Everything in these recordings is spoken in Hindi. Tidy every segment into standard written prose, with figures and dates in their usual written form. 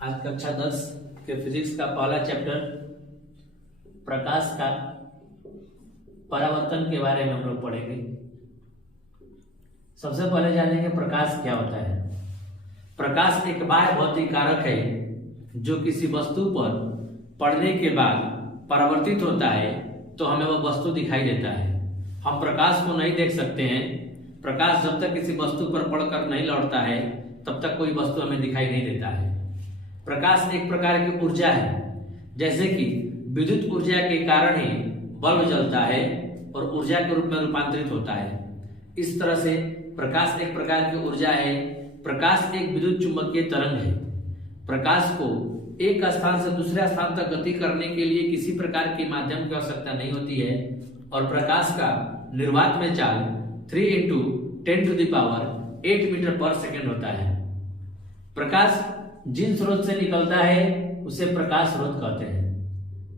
आज कक्षा 10 के फिजिक्स का पहला चैप्टर प्रकाश का परावर्तन के बारे में हम लोग पढ़ेंगे। सबसे पहले जानेंगे प्रकाश क्या होता है। प्रकाश एक बाह्य भौतिक कारक है जो किसी वस्तु पर पड़ने के बाद परावर्तित होता है तो हमें वह वस्तु दिखाई देता है। हम प्रकाश को नहीं देख सकते हैं। प्रकाश जब तक किसी वस्तु पर पड़कर नहीं लौटता है तब तक कोई वस्तु हमें दिखाई नहीं देता है। प्रकाश एक प्रकार की ऊर्जा है, जैसे कि विद्युत ऊर्जा के कारण ही बल्ब जलता है और ऊर्जा के रूप में रूपांतरित होता है। इस तरह से प्रकाश एक प्रकार की ऊर्जा है। प्रकाश एक विद्युत चुंबकीय तरंग है। प्रकाश को एक स्थान से दूसरे स्थान तक गति करने के लिए किसी प्रकार के माध्यम की आवश्यकता नहीं होती है और प्रकाश का निर्वात में चाल 3 × 10⁸ मीटर पर सेकेंड होता है। प्रकाश जिन स्रोत से निकलता है उसे प्रकाश स्रोत कहते हैं।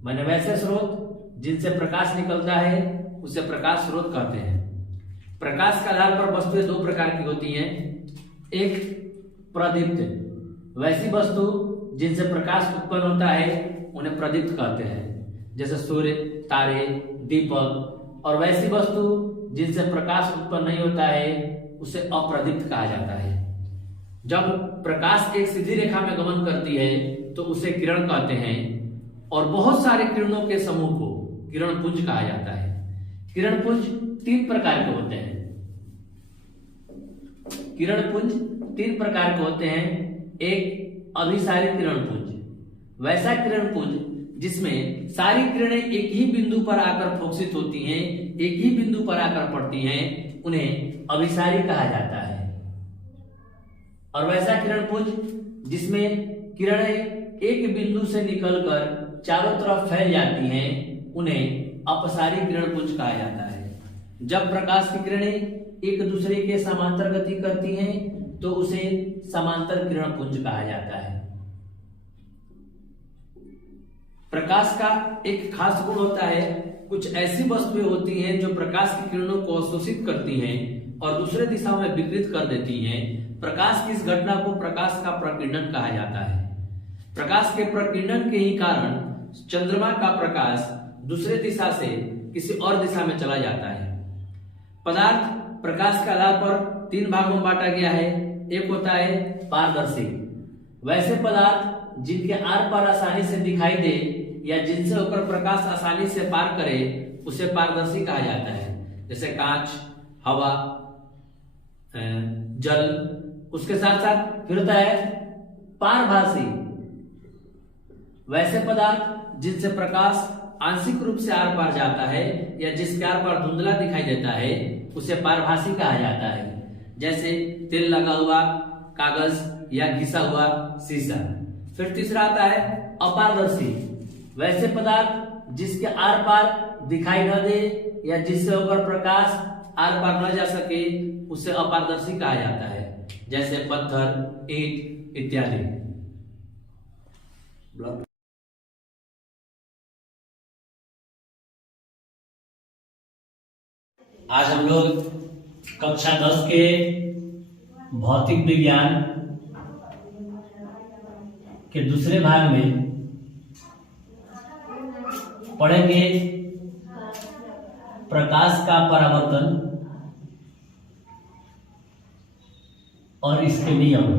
माने वैसे स्रोत जिनसे प्रकाश निकलता है उसे प्रकाश स्रोत कहते हैं। प्रकाश के आधार पर वस्तुएं दो प्रकार की होती हैं। एक प्रदीप्त, वैसी वस्तु जिनसे प्रकाश उत्पन्न होता है उन्हें प्रदीप्त कहते हैं, जैसे सूर्य, तारे, दीपक। और वैसी वस्तु जिनसे प्रकाश उत्पन्न नहीं होता है उसे अप्रदीप्त कहा जाता है। जब प्रकाश एक सीधी रेखा में गमन करती है तो उसे किरण कहते हैं और बहुत सारे किरणों के समूह को किरण पुंज कहा जाता है। किरण पुंज 3 प्रकार के होते हैं। किरण पुंज 3 प्रकार के होते हैं। एक अभिसारित किरण पुंज, वैसा किरण पुंज जिसमें सारी किरणें एक ही बिंदु पर आकर फोकसित होती हैं, एक ही बिंदु पर आकर पड़ती हैं, उन्हें अभिसारी कहा जाता है। और वैसा किरण पुंज जिसमें किरणें एक बिंदु से निकलकर चारों तरफ फैल जाती हैं, उन्हें अपसारी किरण पुंज कहा जाता है। जब प्रकाश की किरणें एक दूसरे के समांतर गति करती हैं तो उसे समांतर किरण पुंज कहा जाता है। प्रकाश का एक खास गुण होता है, कुछ ऐसी वस्तुएं होती हैं जो प्रकाश की किरणों को अवशोषित करती हैं और दूसरे दिशा में विकृत कर देती हैं। प्रकाश की इस घटना को प्रकाश का प्रकीर्णन कहा जाता है। प्रकाश के प्रकीर्णन के ही कारण चंद्रमा का प्रकाश दूसरे दिशा से किसी और दिशा में चला जाता है। पदार्थ प्रकाश के आधार पर 3 भागों में बांटा गया है। एक होता है पारदर्शी, वैसे पदार्थ जिनके आर पार आसानी से दिखाई दे या जिनसे होकर प्रकाश आसानी से पार करे उसे पारदर्शी कहा जाता है, जैसे कांच, हवा, जल। उसके साथ साथ फिर होता है पारभासी, वैसे पदार्थ जिनसे प्रकाश आंशिक रूप से आर पार जाता है या जिसके आर पार धुंधला दिखाई देता है उसे पारभासी कहा जाता है, जैसे तेल लगा हुआ कागज या घिसा हुआ शीशा। फिर तीसरा आता है अपारदर्शी, वैसे पदार्थ जिसके आर पार दिखाई न दे या जिससे होकर प्रकाश आर पार न जा सके उसे अपारदर्शी कहा जाता है, जैसे पत्थर, ईंट इत्यादि। आज हम लोग कक्षा 10 के भौतिक विज्ञान के दूसरे भाग में पढ़ेंगे प्रकाश का परावर्तन और इसके नियम।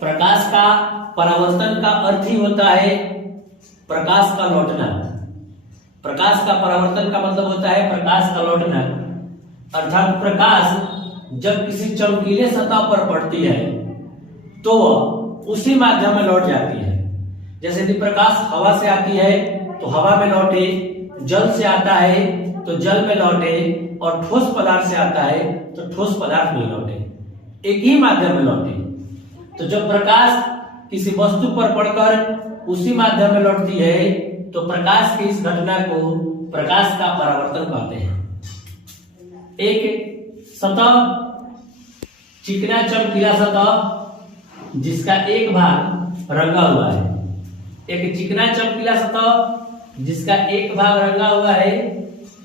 प्रकाश का परावर्तन का अर्थ ही होता है प्रकाश का लौटना। प्रकाश का परावर्तन का मतलब होता है प्रकाश का लौटना, अर्थात प्रकाश जब किसी चमकीले सतह पर पड़ती है तो उसी माध्यम में लौट जाती है। जैसे यदि प्रकाश हवा से आती है तो हवा में लौटे, जल से आता है तो जल में लौटे और ठोस पदार्थ से आता है तो ठोस पदार्थ में लौटे, एक ही माध्यम में लौटे। तो जब प्रकाश किसी वस्तु पर पड़कर उसी माध्यम में लौटती है तो प्रकाश की इस घटना को प्रकाश का परावर्तन कहते हैं। एक सतह, चिकना चमकीला सतह जिसका एक भाग रंगा हुआ है, एक चिकना चमकीला सतह जिसका एक भाग रंगा हुआ है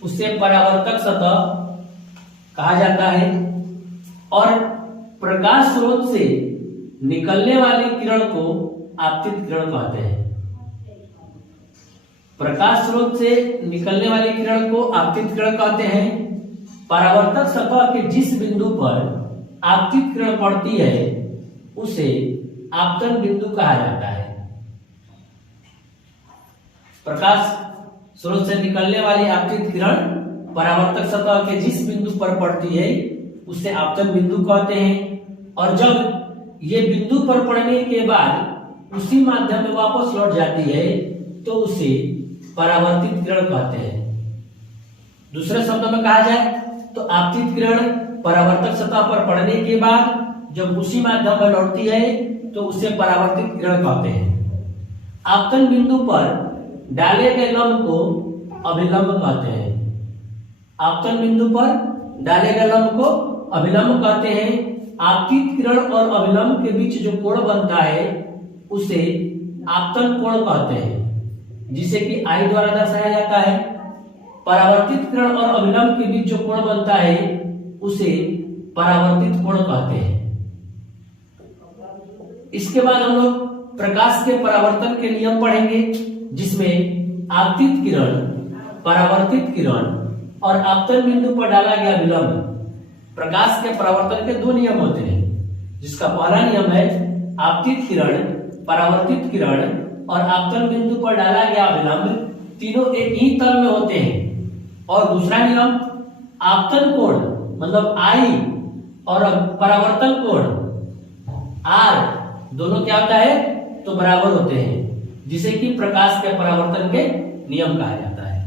उसे परावर्तक सतह कहा जाता है। और प्रकाश स्रोत से निकलने वाली किरण को आपतित किरण कहते हैं। प्रकाश स्रोत से निकलने वाली किरण को आपतित किरण कहते हैं। परावर्तक सतह के जिस बिंदु पर आपतित किरण पड़ती है उसे आपतन बिंदु कहा जाता है। प्रकाश स्रोत से निकलने वाली आपतित किरण परावर्तक सतह के जिस बिंदु पर पड़ती है उसे आपतन बिंदु कहते हैं। और जब ये बिंदु पर पड़ने के बाद उसी माध्यम में वापस लौट जाती है तो उसे परावर्तित किरण कहते हैं। दूसरे शब्दों में कहा जाए तो आपतित किरण परावर्तक सतह पर पड़ने के बाद जब उसी माध्यम में लौटती है तो उसे परावर्तित किरण कहते हैं। आपतन बिंदु पर डाले गए लंब को अभिलंब कहते हैं। आपतन बिंदु पर डाले गए लंब को अभिलंब कहते हैं। आपतित किरण और अभिलंब के बीच जो कोण बनता है उसे आपतन कोण कहते हैं, जिसे कि I द्वारा दर्शाया जाता है। परावर्तित किरण और अभिलंब के बीच जो कोण बनता है उसे परावर्तित कोण कहते हैं। इसके बाद हम लोग प्रकाश के परावर्तन के नियम पढ़ेंगे, जिसमें आपतित किरण, परावर्तित किरण और आपतन बिंदु पर डाला गया विलंब, प्रकाश के परावर्तन के दो नियम होते हैं। जिसका पहला नियम है आपतित किरण, परावर्तित किरण और आपतन बिंदु पर डाला गया विलंब तीनों एक ही तल में होते हैं। और दूसरा नियम आपतन कोण मतलब I और परावर्तन कोण R दोनों क्या होता है तो बराबर होते हैं, जिसे कि प्रकाश के परावर्तन के नियम कहा जाता है।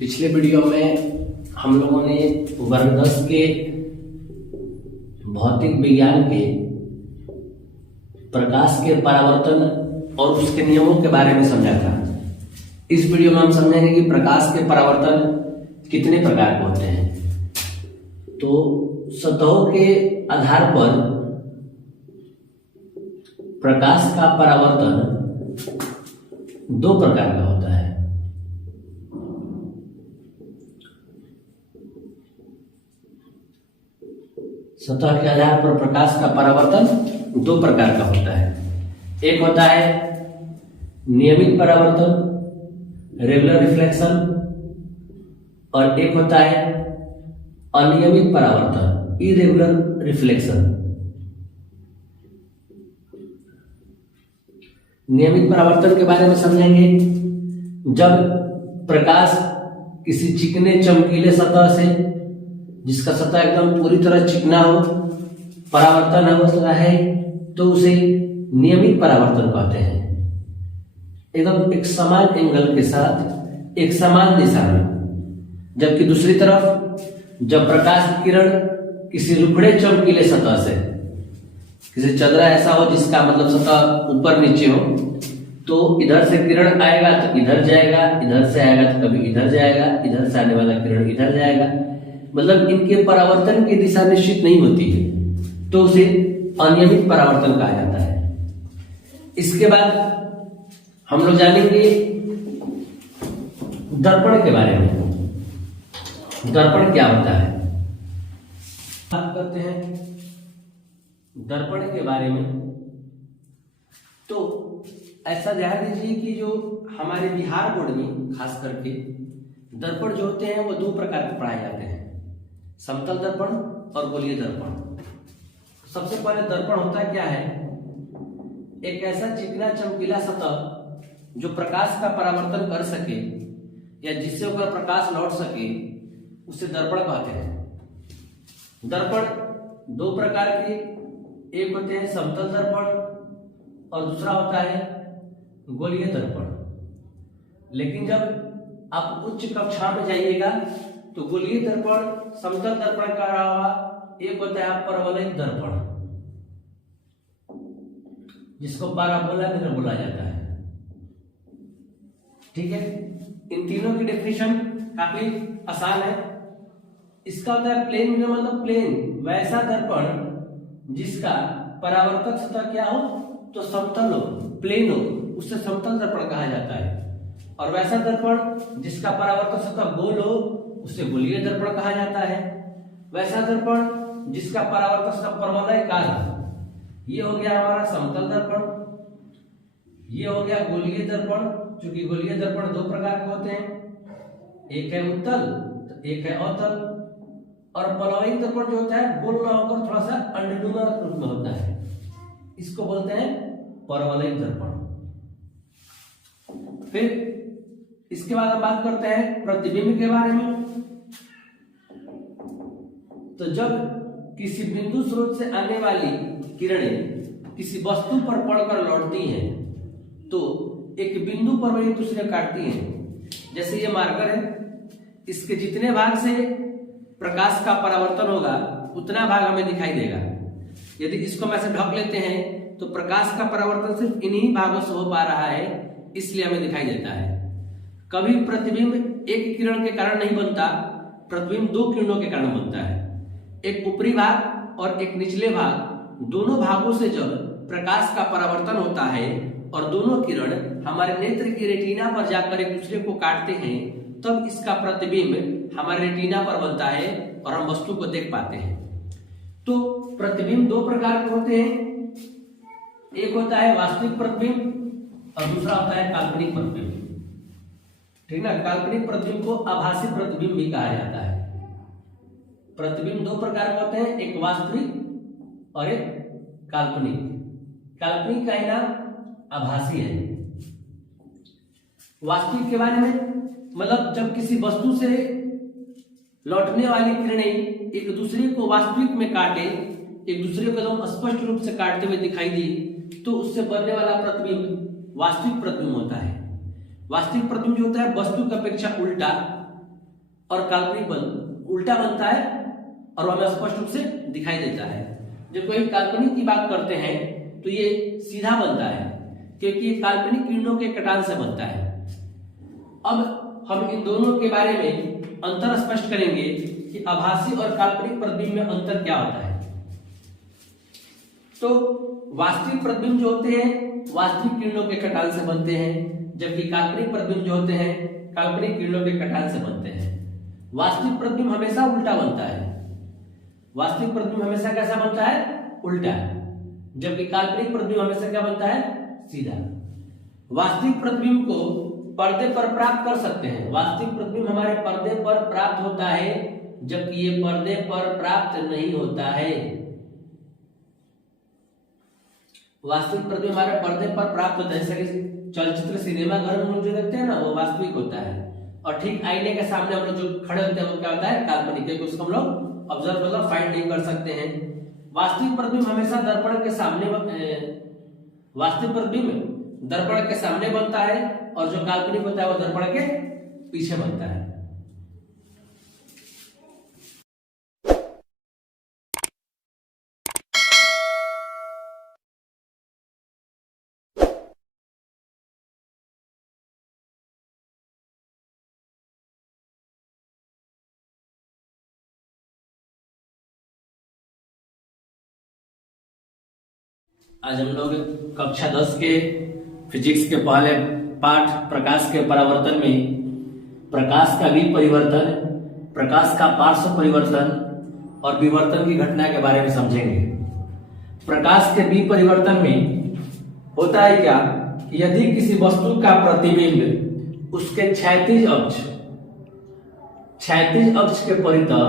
पिछले वीडियो में हम लोगों ने वर्ग 10 के भौतिक विज्ञान के प्रकाश के परावर्तन और उसके नियमों के बारे में समझा था। इस वीडियो में हम समझेंगे कि प्रकाश के परावर्तन कितने प्रकार के होते हैं। तो सतहों के आधार पर प्रकाश का परावर्तन दो प्रकार का होता है। सतह के आधार पर प्रकाश का परावर्तन दो प्रकार का होता है। एक होता है नियमित परावर्तन, रेगुलर रिफ्लेक्शन, और एक होता है अनियमित परावर्तन, इरेगुलर रिफ्लेक्शन। नियमित परावर्तन के बारे में समझेंगे। जब प्रकाश किसी चिकने चमकीले सतह से, जिसका सतह एकदम पूरी तरह चिकना हो, परावर्तन अवस्था है तो उसे नियमित परावर्तन कहते हैं। एकदम एक समान एंगल के साथ एक समान दिशा में। जबकि दूसरी तरफ जब प्रकाश की किरण किसी रुखड़े चमकीले सतह से, किसी चदरा ऐसा हो जिसका मतलब सतह ऊपर नीचे हो, तो इधर से किरण आएगा तो इधर जाएगा, इधर से आएगा तो कभी इधर जाएगा, इधर से आने वाला किरण इधर जाएगा, मतलब इनके परावर्तन की दिशा निश्चित नहीं होती है, तो उसे अनियमित परावर्तन कहा जाता है। इसके बाद हम लोग जानेंगे दर्पण के बारे में। दर्पण क्या होता है, बात करते हैं दर्पण के बारे में। तो ऐसा ध्यान दीजिए कि जो हमारे बिहार बोर्ड में खास करके दर्पण जो होते हैं वो दो प्रकार के पढ़ाए जाते हैं, समतल दर्पण और गोलीय दर्पण। सबसे पहले दर्पण होता क्या है, एक ऐसा चिकना चमकीला सतह जो प्रकाश का परावर्तन कर सके या जिससे ऊपर प्रकाश लौट सके, उसे दर्पण कहते हैं। दर्पण दो प्रकार के, एक होते हैं समतल दर्पण और दूसरा होता है गोलीय दर्पण। लेकिन जब आप उच्च कक्षा में जाइएगा तो गोलीय दर्पण समतल दर्पण का अलावा एक होता है परवलयिक दर्पण, जिसको पैराबोला मिरर बोला जाता है। ठीक है, इन तीनों की डेफिनेशन काफी आसान है। इसका होता है प्लेन मिरर, मतलब प्लेन वैसा दर्पण जिसका परावर्तक सतह क्या हो तो समतल हो, प्लेन हो, उससे समतल दर्पण कहा जाता है। और वैसा दर्पण जिसका परावर्तन सतह गोल हो उसे गोलीय दर्पण कहा जाता है। वैसा दर्पण जिसका परावर्तन सतह परवलयाकार हो, ये हो गया हमारा समतल दर्पण। ये हो गया गोलीय दर्पण। चूंकि गोलीय दर्पण दो प्रकार के होते हैं, एक है उत्तल तो एक है अवतल। और परवलयिक दर्पण जो होता है गोल ना होकर थोड़ा सा अंडनुमा रूप में होता है, इसको बोलते हैं परवलयिक दर्पण। फिर इसके बाद हम बात करते हैं प्रतिबिंब के बारे में। तो जब किसी बिंदु स्रोत से आने वाली किरणें किसी वस्तु पर पड़कर लौटती हैं तो एक बिंदु पर वही दूसरे काटती हैं। जैसे ये मार्कर है, इसके जितने भाग से प्रकाश का परावर्तन होगा उतना भाग हमें दिखाई देगा। यदि इसको हम ऐसे ढक लेते हैं तो प्रकाश का परावर्तन सिर्फ इन्हीं भागों से हो पा रहा है, इसलिए हमें दिखाई देता है। कभी प्रतिबिंब एक किरण के कारण नहीं बनता, प्रतिबिंब दो किरणों के कारण बनता है। एक ऊपरी भाग और एक निचले भाग, दोनों भागों से जब प्रकाश का परावर्तन होता है और दोनों किरण हमारे नेत्र की रेटिना पर जाकर एक दूसरे को काटते हैं, तब इसका प्रतिबिंब हमारे रेटिना पर बनता है और हम वस्तु को देख पाते हैं। तो प्रतिबिंब दो प्रकार के होते हैं, एक होता है वास्तविक प्रतिबिंब और दूसरा होता है काल्पनिक प्रतिबिंब। ठीक ना। काल्पनिक प्रतिबिंब को आभासी प्रतिबिंब भी कहा जाता है। प्रतिबिंब दो प्रकार के होते हैं, एक वास्तविक और एक काल्पनिक। काल्पनिक का ही नाम आभासी है। वास्तविक के बारे में मतलब जब किसी वस्तु से लौटने वाली किरणें एक दूसरे को वास्तविक में काटे, एक दूसरे को एकदम स्पष्ट रूप से काटते हुए दिखाई दी, तो उससे बनने वाला प्रतिबिंब वास्तविक प्रतिबिंब होता है। वास्तविक प्रतिबिंब जो होता है वस्तु की अपेक्षा उल्टा, और काल्पनिक उल्टा बनता है और हमें स्पष्ट रूप से दिखाई देता है। जब कोई काल्पनिक की बात करते हैं तो ये सीधा बनता है, क्योंकि ये काल्पनिक किरणों के कटान से बनता है। अब हम इन दोनों के बारे में अंतर स्पष्ट करेंगे कि आभासी और काल्पनिक प्रतिबिंब में अंतर क्या होता है। तो वास्तविक प्रतिबिंब जो होते हैं वास्तविक किरणों के कटान से बनते हैं, जबकि काल्पनिक प्रतिबिंब जो होते हैं काल्पनिक किरणों के कटान से बनते हैं। वास्तविक प्रतिबिंब हमेशा उल्टा बनता है। वास्तविक प्रतिबिंब हमेशा कैसा बनता है? उल्टा। जबकि काल्पनिक प्रतिबिंब हमेशा क्या बनता है? सीधा। वास्तविक प्रतिबिंब को पर्दे पर प्राप्त कर सकते हैं। वास्तविक प्रतिबिंब हमारे पर्दे पर प्राप्त होता है, जबकि ये पर्दे पर प्राप्त नहीं होता है। वास्तविक प्रतिबिंब हमारे पर्दे पर प्राप्त होता है, जैसे कि चलचित्र सिनेमा घर में जो देखते हैं ना, वो वास्तविक होता है। और ठीक आईने के सामने हम लोग जो खड़े होते हैं वो क्या होता है? काल्पनिक, क्योंकि उसको हम लोग ऑब्जर्व मतलब फाइंड नहीं कर सकते हैं। वास्तविक प्रतिबिंब हमेशा दर्पण के सामने वास्तविक प्रतिबिंब दर्पण के सामने बनता है, और जो काल्पनिक होता है वो दर्पण के पीछे बनता है। आज हम लोग कक्षा 10 के फिजिक्स के पहले पाठ प्रकाश के परावर्तन में प्रकाश का विपरिवर्तन, प्रकाश का पार्श्व परिवर्तन और विवर्तन की घटना के बारे में समझेंगे। प्रकाश के विपरिवर्तन में होता है क्या कि यदि किसी वस्तु का प्रतिबिंब उसके क्षैतिज अक्ष के परितः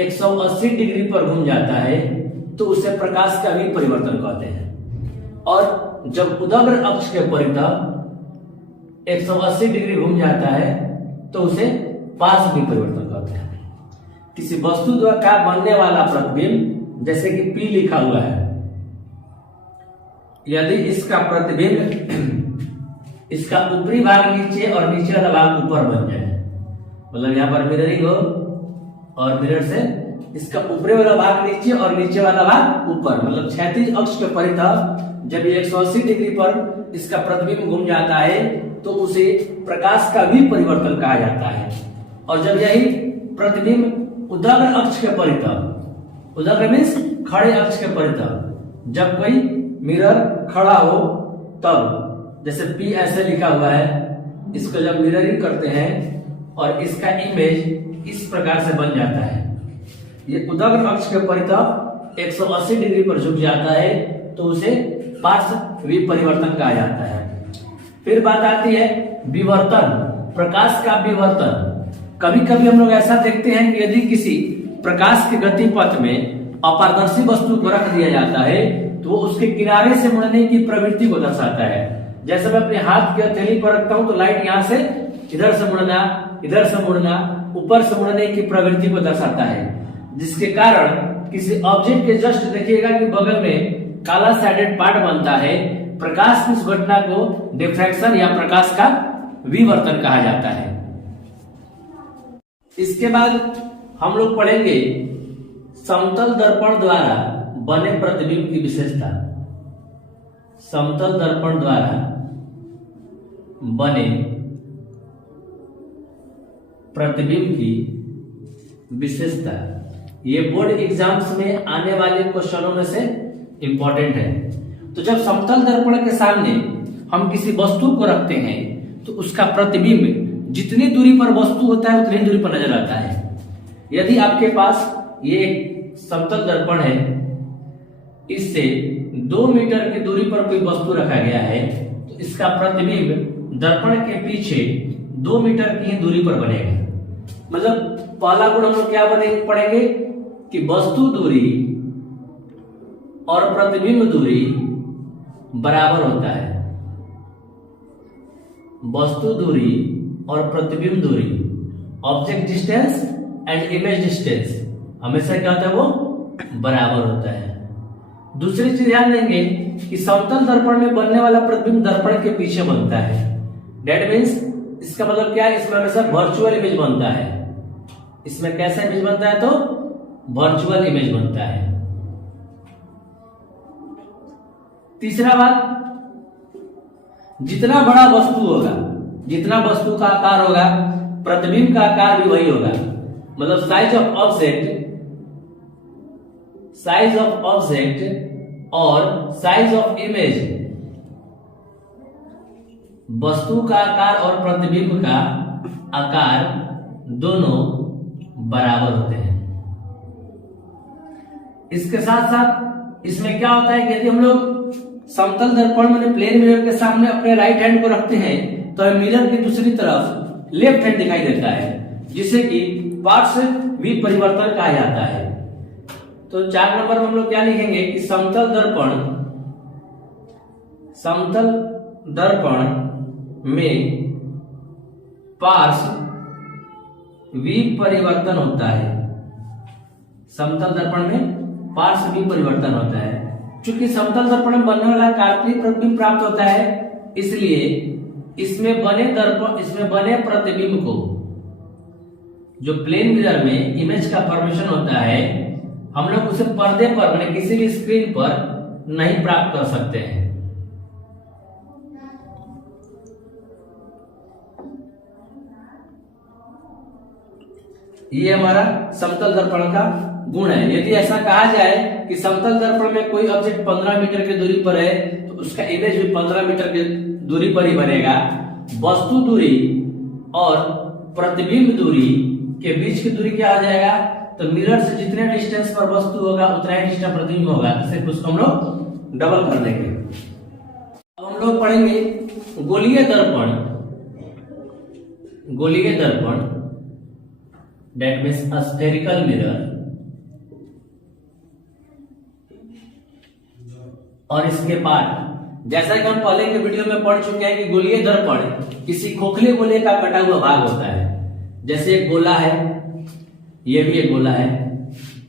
180 डिग्री पर घूम जाता है तो उसे प्रकाश का विपरिवर्तन कहते हैं। और जब उदग्र अक्ष के परितः 180 डिग्री घूम जाता है तो उसे पार्श्व विपरिवर्तन कहते हैं। किसी वस्तु द्वारा बनने वाला प्रतिबिंब, जैसे कि P लिखा हुआ है, यदि इसका प्रतिबिंब इसका ऊपरी भाग नीचे और नीचे वाला भाग ऊपर बन जाए, मतलब यहाँ पर मिररिंग हो और मिरर से इसका ऊपरी वाला भाग नीचे और नीचे वाला भाग ऊपर, मतलब क्षैतिज अक्ष के परितः जब 180 डिग्री पर इसका प्रतिबिंब घूम जाता है तो उसे प्रकाश का विपरिवर्तन कहा जाता है। और जब यही प्रतिबिंब उदग्र अक्ष के परितः, उदग्र मीन्स खड़े अक्ष के परितः, जब कोई मिरर खड़ा हो तब जैसे P ऐसे लिखा हुआ है, इसको जब मिररिंग करते हैं और इसका इमेज इस प्रकार से बन जाता है, ये उदग्र अक्ष के परितः 180 डिग्री पर झुक जाता है, तो उसे पार्श्व विपरिवर्तन कहा जाता है। फिर बात आती है विवर्तन, प्रकाश का विवर्तन। कभी कभी हम लोग ऐसा देखते हैं कि यदि किसी प्रकाश के गति पथ में अपारदर्शी वस्तु को रख दिया जाता है तो वो उसके किनारे से मुड़ने की प्रवृत्ति को दर्शाता है। जैसे मैं अपने हाथ की हथेली पर रखता हूं तो लाइट यहाँ से इधर से मुड़ना, इधर से मुड़ना, ऊपर से मुड़ने की प्रवृत्ति को दर्शाता है, जिसके कारण किसी ऑब्जेक्ट के जस्ट देखिएगा कि बगल में काला सैडेड पार्ट बनता है। प्रकाश की इस घटना को डिफ्रैक्शन या प्रकाश का विवर्तन कहा जाता है। इसके बाद हम लोग पढ़ेंगे समतल दर्पण द्वारा बने प्रतिबिंब की विशेषता। समतल दर्पण द्वारा बने प्रतिबिंब की विशेषता, ये बोर्ड एग्जाम्स में आने वाले क्वेश्चनों में से इंपॉर्टेंट है। तो जब समतल दर्पण के सामने हम किसी वस्तु को रखते हैं तो उसका प्रतिबिंब जितनी दूरी पर वस्तु होता है उतनी दूरी पर नजर आता है। यदि आपके पास ये एक समतल दर्पण है, इससे 2 मीटर की दूरी पर कोई वस्तु रखा गया है तो इसका प्रतिबिंब दर्पण के पीछे 2 मीटर की ही दूरी पर बनेगा। मतलब पहला गुण हम लोग क्या पढ़ेंगे कि वस्तु दूरी और प्रतिबिंब दूरी बराबर होता है। वस्तु दूरी और प्रतिबिंब दूरी, object distance and image distance, हमेशा क्या होता है, वो बराबर होता है। दूसरी चीज ध्यान देंगे कि समतल दर्पण में बनने वाला प्रतिबिंब दर्पण के पीछे बनता है। दैट मीन्स इसका मतलब क्या है, इसमें हमेशा वर्चुअल इमेज बनता है। इसमें कैसा इमेज बनता है, तो वर्चुअल इमेज बनता है। तीसरा बात, जितना बड़ा वस्तु होगा, जितना वस्तु का आकार होगा, प्रतिबिंब का आकार भी वही होगा। मतलब साइज ऑफ ऑब्जेक्ट और साइज ऑफ इमेज, वस्तु का आकार और प्रतिबिंब का आकार दोनों बराबर होते हैं। इसके साथ साथ इसमें क्या होता है कि यदि हम लोग समतल दर्पण में प्लेन मिरर के सामने अपने राइट हैंड को रखते हैं तो मिरर की दूसरी तरफ लेफ्ट हैंड दिखाई देता है, जिसे कि पार्श्व विपरिवर्तन कहा जाता है। तो 4 नंबर में हम लोग क्या लिखेंगे कि समतल दर्पण में पार्श्व विपरिवर्तन होता है। समतल दर्पण में पार्श्व विपरिवर्तन होता है। चूंकि समतल दर्पण में बनने वाला काल्पनिक प्रतिबिंब प्राप्त होता है, इसलिए इसमें बने प्रतिबिंब को जो प्लेन मिरर में इमेज का फॉर्मेशन होता है, हम लोग उसे पर्दे पर माने किसी भी स्क्रीन पर नहीं प्राप्त कर सकते हैं। ये हमारा समतल दर्पण का गुण है। यदि ऐसा कहा जाए कि समतल दर्पण में कोई ऑब्जेक्ट 15 मीटर की दूरी पर है तो उसका इमेज भी 15 मीटर की दूरी पर ही बनेगा। वस्तु दूरी और प्रतिबिंब दूरी के बीच की दूरी क्या हो जाएगा, तो मिरर से जितने डिस्टेंस पर वस्तु होगा उतना ही डिस्टेंस प्रतिबिंब होगा। सिर्फ उसको हम लोग डबल कर देंगे। अब हम लोग पढ़ेंगे गोलीय दर्पण that means a spherical mirror, और इसके बाद जैसा कि हम पहले के वीडियो में पढ़ चुके हैं कि गोलीय दर्पण किसी खोखले गोले का कटा हुआ भाग होता है। जैसे एक गोला है, ये भी एक गोला है।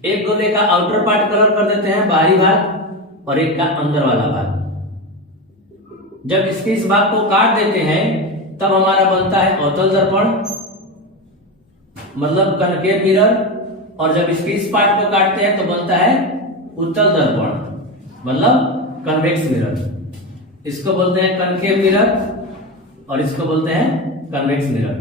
एक गोले का आउटर पार्ट कलर कर देते हैं, बाहरी भाग, और एक का अंदर वाला भाग। जब इसके इस भाग को काट देते हैं तब हमारा बनता है अवतल दर्पण, मतलब कनकेव मिरर। और जब इसके इस पार्ट को काटते हैं तो बनता है उत्तल दर्पण, मतलब कन्वेक्स मिरर। इसको बोलते हैं कनकेव मिरर और इसको बोलते हैं कन्वेक्स मिरर।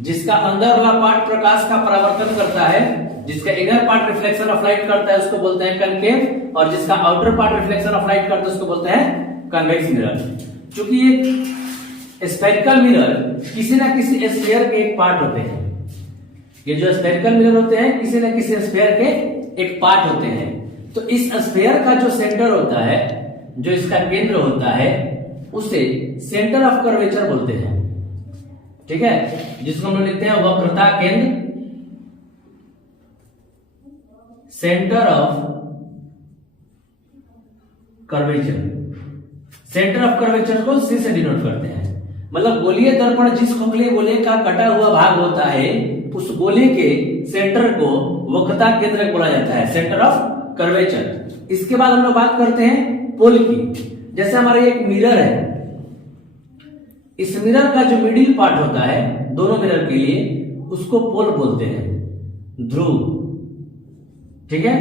जिसका अंदर वाला पार्ट प्रकाश का परावर्तन करता है, जिसका inner part reflection of light करता है, उसको बोलते हैं कनकेव, और जिसका outer part reflection of light करता है उसको बोलते हैं कन्वेक्स मिरर। चूंकि ये स्फेरिकल मिरर किसी ना किसी स्फीयर के एक पार्ट होते हैं, ये जो स्फेरिकल मिरर होते हैं किसी ना किसी स्फीयर के एक पार्ट होते हैं। तो इस स्फीयर का जो सेंटर होता है, जो इसका केंद्र होता है, उसे सेंटर ऑफ कर्वेचर बोलते हैं। ठीक है, जिसको हम लोग लिखते हैं वक्रता केंद्र, centre of curvature. Centre of curvature को सी से डिनोट करते हैं। मतलब गोलीय दर्पण जिस खोखले गोले का कटा हुआ भाग होता है, उस गोले के सेंटर को वक्रता केंद्र बोला जाता है, सेंटर ऑफ कर्वेचर। इसके बाद हम लोग बात करते हैं पोल की। जैसे हमारे एक मिरर है, इस मिरर का जो मिडिल पार्ट होता है दोनों मिरर के लिए, उसको पोल बोलते हैं, ध्रुव। ठीक है,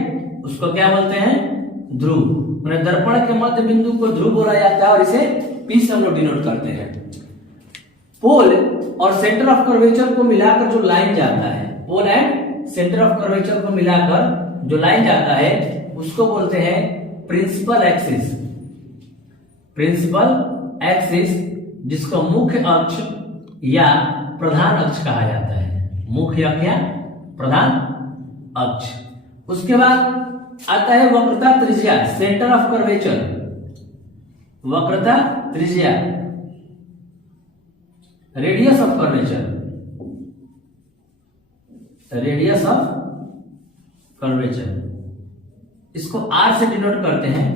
उसको क्या बोलते हैं? ध्रुव। मैंने दर्पण के मध्य बिंदु को ध्रुव बोला जाता है और इसे पी से हम लोग डिनोट करते हैं। पोल और सेंटर ऑफ कर्वेचर को मिलाकर जो लाइन जाता है, pole and centre of curvature को मिलाकर जो लाइन जाता है, उसको बोलते हैं प्रिंसिपल एक्सिस। प्रिंसिपल एक्सिस, जिसको मुख्य अक्ष या प्रधान अक्ष कहा जाता है, मुख्य अक्ष या प्रधान अक्ष। उसके बाद आता है वक्रता त्रिज्या, सेंटर ऑफ कर्वेचर। वक्रता त्रिज्या, radius of curvature, radius of curvature. इसको आर से डिनोट करते हैं।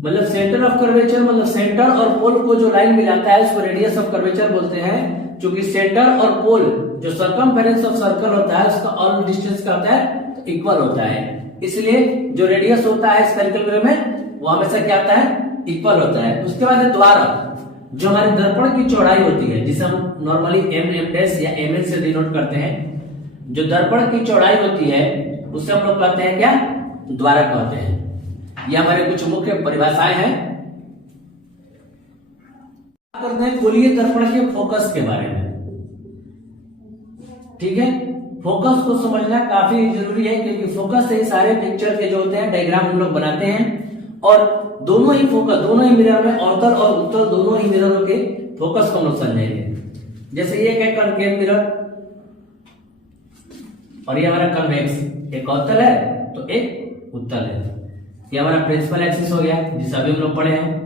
मतलब सेंटर ऑफ कर्वेचर, मतलब सेंटर और पोल को जो लाइन मिलाता है उसको रेडियस ऑफ कर्वेचर बोलते हैं। क्योंकि सेंटर और पोल जो सर्कमफेरेंस ऑफ सर्कल होता है, उसका ऑल डिस्टेंस क्या होता है? तो इक्वल होता है। इसलिए जो रेडियस होता है स्फेरिकल मिरर में, वो हमेशा क्या होता है? इक्वल होता है। उसके बाद द्वारक, जो हमारे दर्पण की चौड़ाई होती है, जिसे हम नॉर्मली एम डैश या एम से डिनोट करते हैं। जो दर्पण की चौड़ाई होती है उसे हम लोग कहते हैं क्या? द्वारक कहते हैं। ये हमारे कुछ मुख्य परिभाषाएं हैं। करते हैं गोलीय दर्पण के फोकस के बारे में। ठीक है, फोकस को समझना काफी जरूरी है, क्योंकि फोकस से ही सारे पिक्चर के जो होते हैं डायग्राम हम लोग बनाते हैं। और दोनों ही फोकस, दोनों ही मिरर में, अवतल और उत्तल दोनों ही मिररों के फोकस को हम लोग समझेंगे। जैसे ये है कॉनकेव मिरर और ये हमारा कन्वेक्स, एक अवतल है तो एक उत्तल है। ये हमारा प्रिंसिपल एक्सिस हो गया, जिसे अभी हम लोग पढ़े हैं।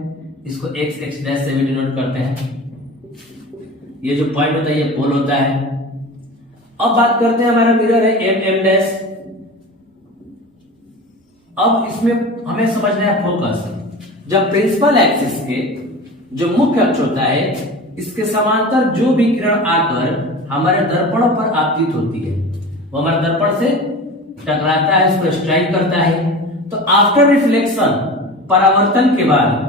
इसको एक्स एक्स डैश से भी डिनोट करते हैं। ये जो पॉइंट होता है ये पोल होता है। अब बात करते हैं, हमारा मिरर है एम डैश। अब इसमें हमें समझना है फोकस। जब प्रिंसिपल एक्सिस के जो मुख्य अक्ष होता है, इसके समांतर जो भी किरण आकर हमारे दर्पण पर आपतित होती है, वो हमारे दर्पण से टकराता है, उसको स्ट्राइक करता है। तो आफ्टर रिफ्लेक्शन, परावर्तन के बाद,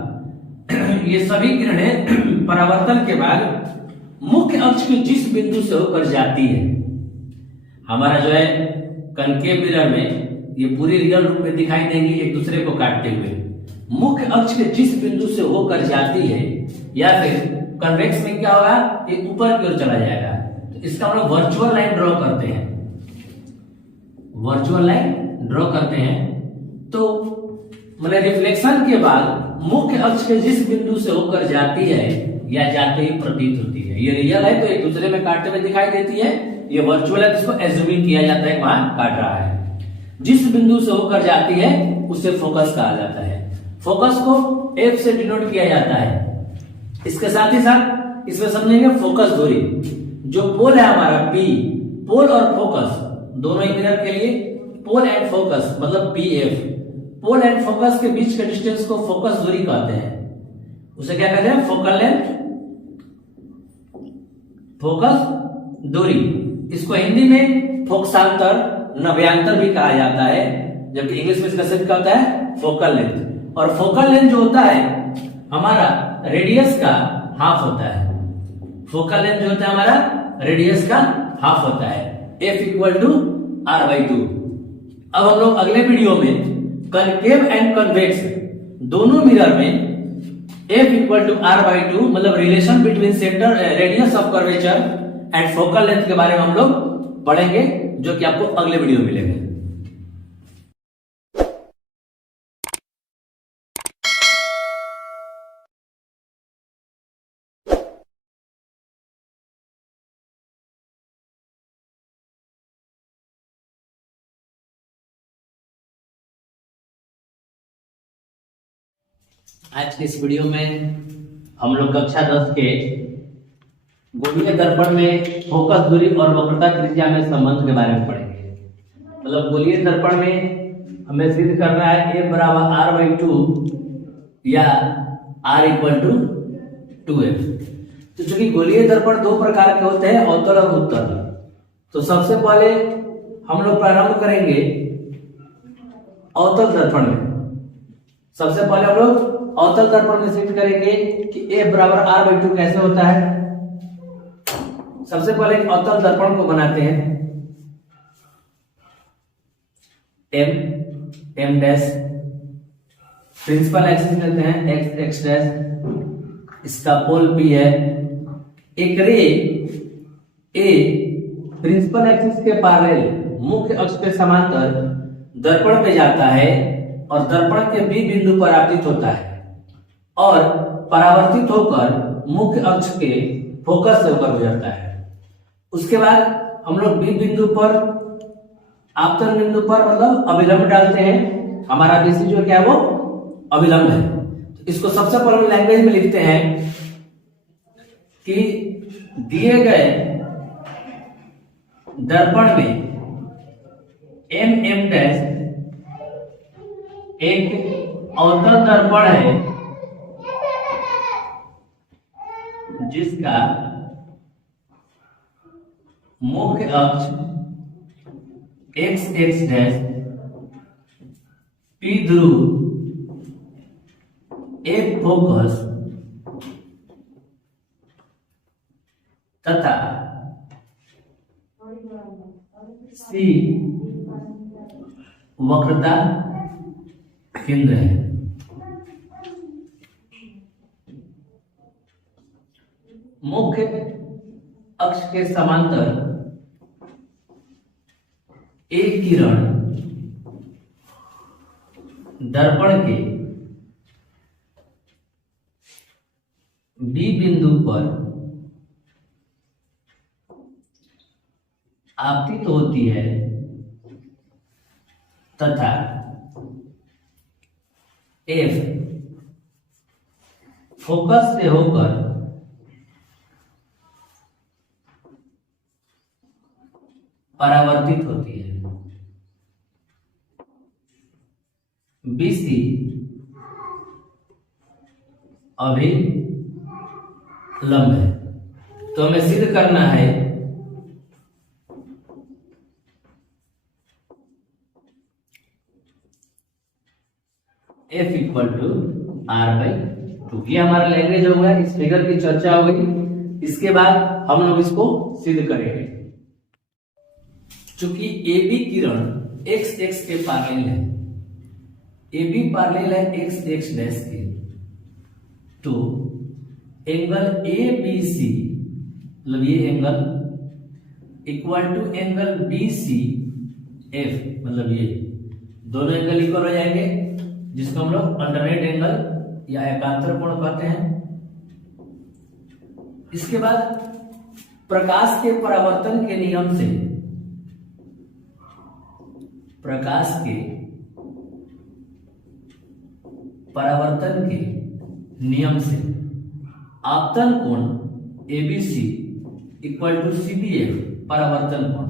ये सभी किरणें परावर्तन के बाद मुख्य अक्ष के जिस बिंदु से होकर जाती है, हमारा जो है कनकेव मिरर में ये पूरी रियल रूप में दिखाई देंगी एक दूसरे को काटते हुए। मुख्य अक्ष के जिस बिंदु से होकर जाती है, या फिर कन्वेक्स में क्या होगा? ये ऊपर की ओर चला जाएगा। तो इसका हम लोग वर्चुअल लाइन ड्रॉ करते हैं। वर्चुअल लाइन ड्रॉ करते हैं तो मतलब रिफ्लेक्शन के बाद मुख्य अक्ष के जिस बिंदु से होकर जाती है या जाते ही प्रतीत होती है। ये रियल है तो एक दूसरे में काटते हुए दिखाई देती है, ये वर्चुअल है तो इसको एज्यूमिंग किया जाता है वहां काट रहा है। जिस बिंदु से होकर जाती है उसे फोकस कहा जाता है। फोकस को एफ से डिनोट किया जाता है। इसके साथ ही साथ इसमें समझेंगे फोकस दूरी। जो पोल है हमारा पी, पोल और फोकस दोनों ही मिरर के लिए पोल एंड फोकस मतलब P F, pole and focus के बीच के डिस्टेंस को फोकस दूरी कहते हैं। उसे क्या कहते हैं? फोकल लेंथ, फोकस दूरी। इसको हिंदी में फोकसांतर, नभ्यांतर भी कहा जाता है, जबकि इंग्लिश में इसका शब्द क्या होता है? Focal length. और फोकल लेंथ जो होता है हमारा रेडियस का हाफ होता है। फोकल लेंथ जो होता है हमारा रेडियस का हाफ होता है। F equal to R/2। अब हम लोग अगले वीडियो में कनकेव एंड कन्वेक्स दोनों मिरर में F इक्वल टू R/2 मतलब relation between centre radius of curvature and focal length के बारे में हम लोग पढ़ेंगे, जो कि आपको अगले वीडियो में मिलेगा। आज के इस वीडियो में हम लोग कक्षा 10 के गोलीय दर्पण में फोकस दूरी और वक्रता त्रिज्या में संबंध के बारे में पढ़ेंगे। मतलब गोलीय दर्पण में हमें सिद्ध करना है a बराबर r/2 या r = 2f। तो चूंकि गोलीय दर्पण दो प्रकार के होते हैं, अवतल और उत्तल, तो सबसे पहले हम लोग प्रारंभ करेंगे अवतल दर्पण में। सबसे पहले हम लोग अवतल दर्पण में सिद्ध करेंगे कि a बराबर r/2 कैसे होता है। सबसे पहले एक अवतल दर्पण को बनाते हैं। m डैश प्रिंसिपल एक्सिस लेते हैं x डैश, इसका पोल p है। एक रे a प्रिंसिपल एक्सिस के पैरेलल मुख्य अक्ष के समांतर दर्पण पे जाता है और दर्पण के b बिंदु पर आपतित होता है और परावर्तित होकर मुख्य अक्ष के फोकस से होकर गुजरता है। उसके बाद हम लोग b बिंदु पर, आपतन बिंदु पर मतलब अभिलंब डालते हैं। हमारा बीसी जो क्या है वो अभिलंब है। तो इसको सबसे पहले लैंग्वेज में लिखते हैं कि दिए गए दर्पण में m डैश एक अवतल दर्पण है जिसका मुख्य अक्ष x डैश p ध्रुव एक फोकस तथा c वक्रता केंद्र है। मुख्य अक्ष के समांतर एक किरण दर्पण के B बिंदु पर आपतित होती है तथा F फोकस से होकर परावर्तित होती है। BC अभिलंब है। तो हमें सिद्ध करना है F = r/2। ये हमारा लैंग्वेज हो गया। इस फिगर की चर्चा हो गई। इसके बाद हम लोग इसको सिद्ध करेंगे। चूंकि AB किरण x के पैरेलल है, AB पैरेलल है x डैश के, तो एंगल ABC मतलब ये angle equal to angle BCF मतलब ये दोनों एंगल इक्वल हो जाएंगे, जिसको हम लोग अल्टरनेट एंगल या एकांतर कोण कहते हैं। इसके बाद प्रकाश के परावर्तन के नियम से, प्रकाश के परावर्तन के नियम से आपतन कोण ABC = CBF परावर्तन कोण,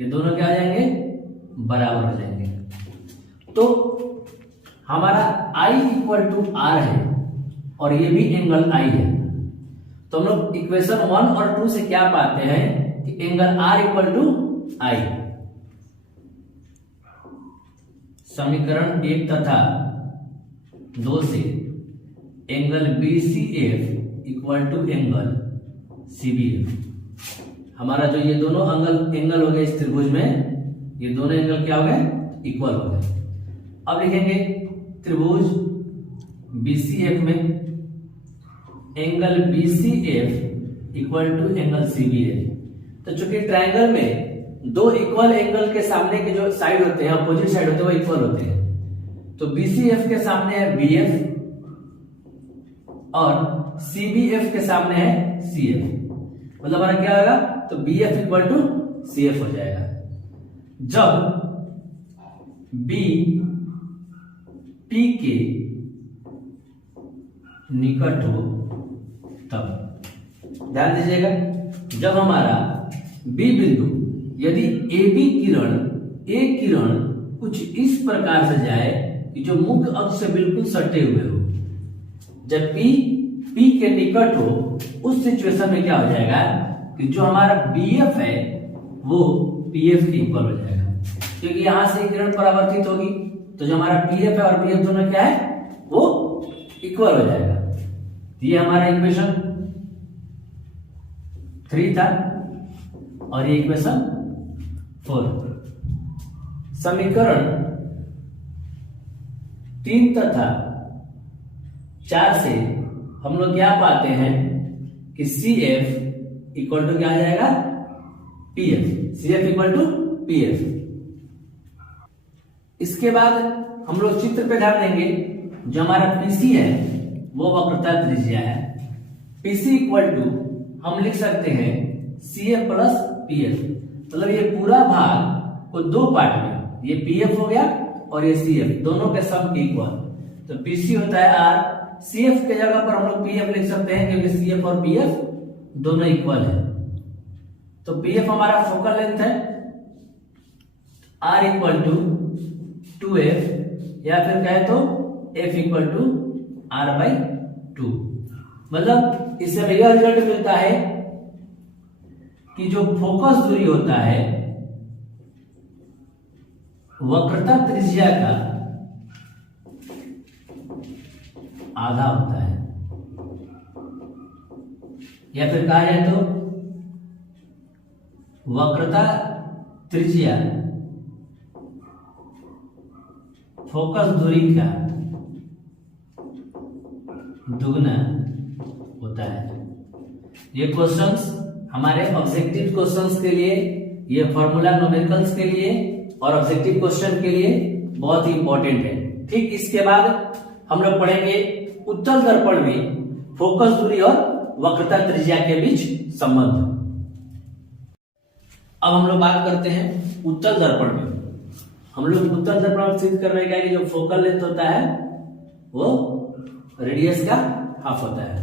ये दोनों क्या आ जाएंगे, बराबर हो जाएंगे। तो हमारा I = R है और ये भी एंगल I है। तो हम लोग इक्वेशन 1 और 2 से क्या पाते हैं कि एंगल R = I। समीकरण 1 तथा 2 से एंगल BCF = एंगल CBF। हमारा जो ये दोनों एंगल हो गए इस त्रिभुज में, ये दोनों एंगल क्या हो गए, इक्वल हो गए। अब लिखेंगे त्रिभुज BCF में एंगल BCF = एंगल CBF। तो चूंकि ट्रायंगल में दो इक्वल एंगल के सामने के जो साइड होते हैं, अपोजिट साइड होते हैं, वो इक्वल होते हैं। तो BCF के सामने है BF और CBF के सामने है CF। मतलब हमारा क्या होगा, तो BF = CF हो जाएगा। जब B P के निकट हो तब। ध्यान दीजिएगा, जब हमारा बी बिंदु, यदि ए बी किरण, ए किरण कुछ इस प्रकार से जाए कि जो मुख्य अक्ष से बिल्कुल सटे हुए हो, जब पी के निकट हो, उस सिचुएशन में क्या हो जाएगा कि जो हमारा बीएफ है वो पीएफ के इक्वल हो जाएगा, क्योंकि यहां से किरण परावर्तित होगी, तो जो हमारा पीएफ है और पीएफ दोनों क्या है, वो इक्वल हो जाएगा। ये हमारा इक्वेशन 3 था और ये इक्वेशन 4। समीकरण 3 तथा 4 से हम लोग क्या पाते हैं कि सी एफ इक्वल टू क्या आ जाएगा, P F. C F equal to P F. इसके बाद हम लोग चित्र पे ध्यान देंगे, जो हमारा पीसी है वो वक्रता त्रिज्या है। पीसी इक्वल टू हम लिख सकते हैं C F plus P F, मतलब ये पूरा भाग को दो पार्ट में, ये पी एफ हो गया और ये सी एफ, दोनों के सम के इक्वल। तो पीसी होता है आर, सी एफ के जगह पर हम लोग पी एफ लिख सकते हैं, क्योंकि सी एफ और पी एफ दोनों इक्वल है। तो पी एफ हमारा फोकल लेंथ है, आर इक्वल टू 2f, या फिर कहे तो f इक्वल टू r/2। मतलब इससे हमें यह रिजल्ट मिलता है कि जो फोकस दूरी होता है वक्रता त्रिज्या का आधा होता है, या फिर कहा जाए तो वक्रता त्रिज्या फोकस दूरी का दुगना होता है। ये क्वेश्चंस हमारे ऑब्जेक्टिव क्वेश्चंस के लिए, ये फॉर्मूला न्यूमेरिकल्स के लिए और ऑब्जेक्टिव क्वेश्चन के लिए बहुत ही इंपॉर्टेंट है। ठीक इसके बाद हम लोग पढ़ेंगे उत्तल दर्पण में फोकस दूरी और वक्रता त्रिज्या के बीच संबंध। अब हम लोग बात करते हैं उत्तल दर्पण में। हम लोग उत्तल दर्पण सिद्ध करने का कि जो फोकल लेंथ होता है वो रेडियस का हाफ होता है।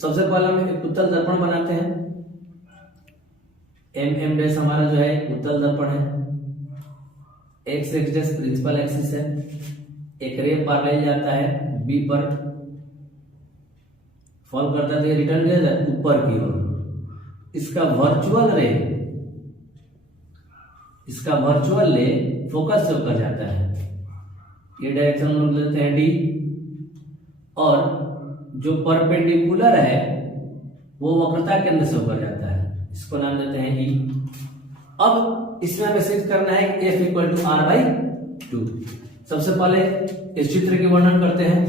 सबसे पहले हम एक उत्तल दर्पण बनाते हैं। एम डैश हमारा जो है उत्तल दर्पण है, X X dash principal axis है, एक रे पैरेलल जाता है बी पर, फॉल करता है तो ये रिटर्न किया जाता है ऊपर की ओर। इसका वर्चुअल ले फोकस से होकर जाता है, ये डायरेक्शन हम लोग लेते हैं डी, और जो परपेंडिकुलर है वो वक्रता केंद्र से होकर जाता है, इसको नाम देते हैं ई। अब इसमें हमें सिद्ध करना है कि F इक्वल टू r/2। सबसे पहले इस चित्र की वर्णन करते हैं।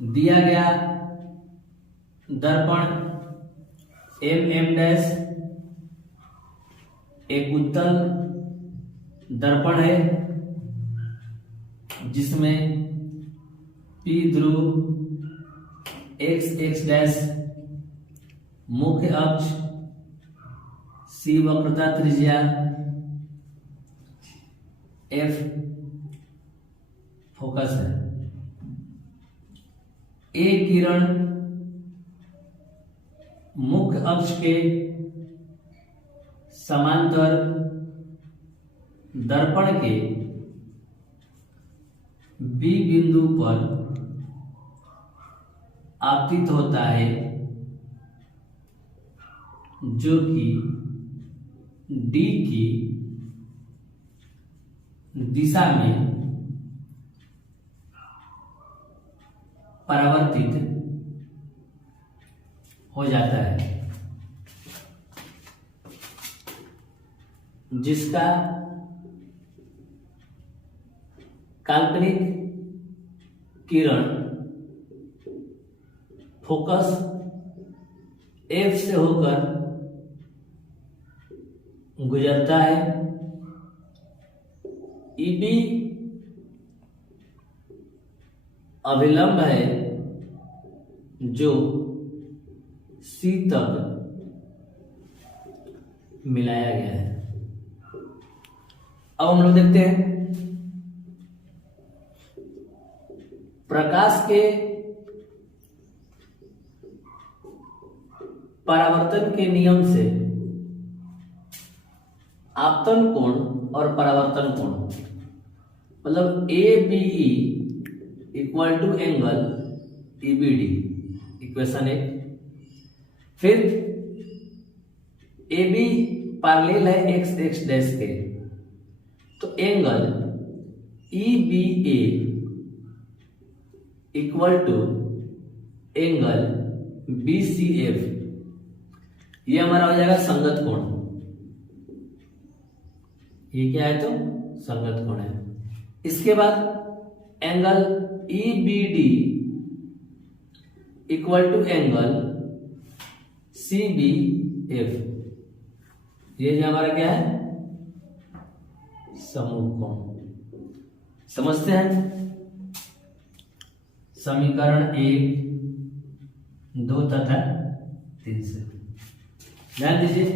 दिया गया दर्पण एम डैश एक उत्तल दर्पण है जिसमें P ध्रुव, x डैश मुख्य अक्ष, C वक्रता त्रिज्या, F फोकस है। A किरण मुख्य अक्ष के समांतर दर्पण के B बिंदु पर आपतित होता है, जो कि D की दिशा में परावर्तित हो जाता है, जिसका काल्पनिक किरण फोकस F से होकर गुजरता है। EB अभिलंब है जो C तक मिलाया गया है। अब हम लोग देखते हैं प्रकाश के परावर्तन के नियम से आपतन कोण और परावर्तन कोण मतलब A B equal to angle EBD, equation 1। फिर ए बी पैरेलल है एक्स एक्स डैश के, तो angle E B A equal to angle B C F, ये हमारा हो जाएगा संगत कोण। ये क्या है तो संगत कोण है। इसके बाद angle E B D equal to angle C B F, ये जो हमारा क्या है समूह कोण। समझते हैं समीकरण 1, 2 तथा 3 से। ध्यान दीजिए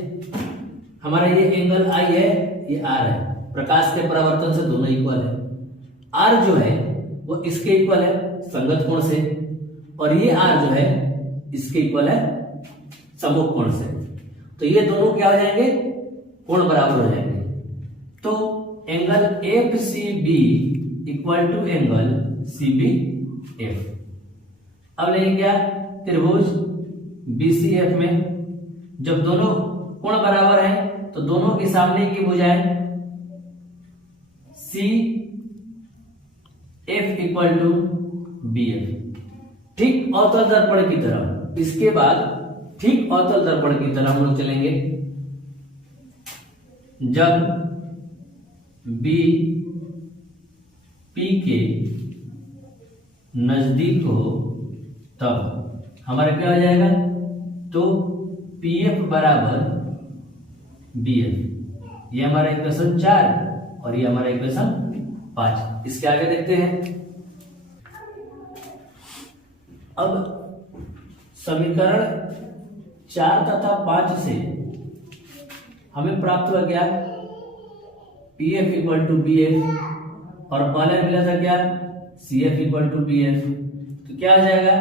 हमारा ये एंगल आई है, ये आर है, प्रकाश के परावर्तन से दोनों इक्वल है। आर जो है वो इसके इक्वल है संगत कोण से, और ये आर जो है इसके इक्वल है समूह कोण से। तो ये दोनों क्या हो जाएंगे, कोण बराबर हो जाएंगे। तो angle F C B equal to angle C B F. अब लेंगे क्या, त्रिभुज बी सी एफ में जब दोनों कोण बराबर हैं तो दोनों के सामने की भुजाएं C F equal to B F, ठीक अवतल दर्पण की तरह। इसके बाद ठीक अवतल दर्पण की तरह हम लोग चलेंगे। जब बी पी के नजदीक हो तब हमारा क्या हो जाएगा, तो पी एफ बराबर बी एफ। ये हमारा इक्वेशन 4 और ये हमारा इक्वेशन 5। इसके आगे देखते हैं। अब समीकरण 4 तथा 5 से हमें प्राप्त हुआ क्या, P F equal to B F, और पहले मिला था क्या, C F equal to B F. तो क्या हो जाएगा,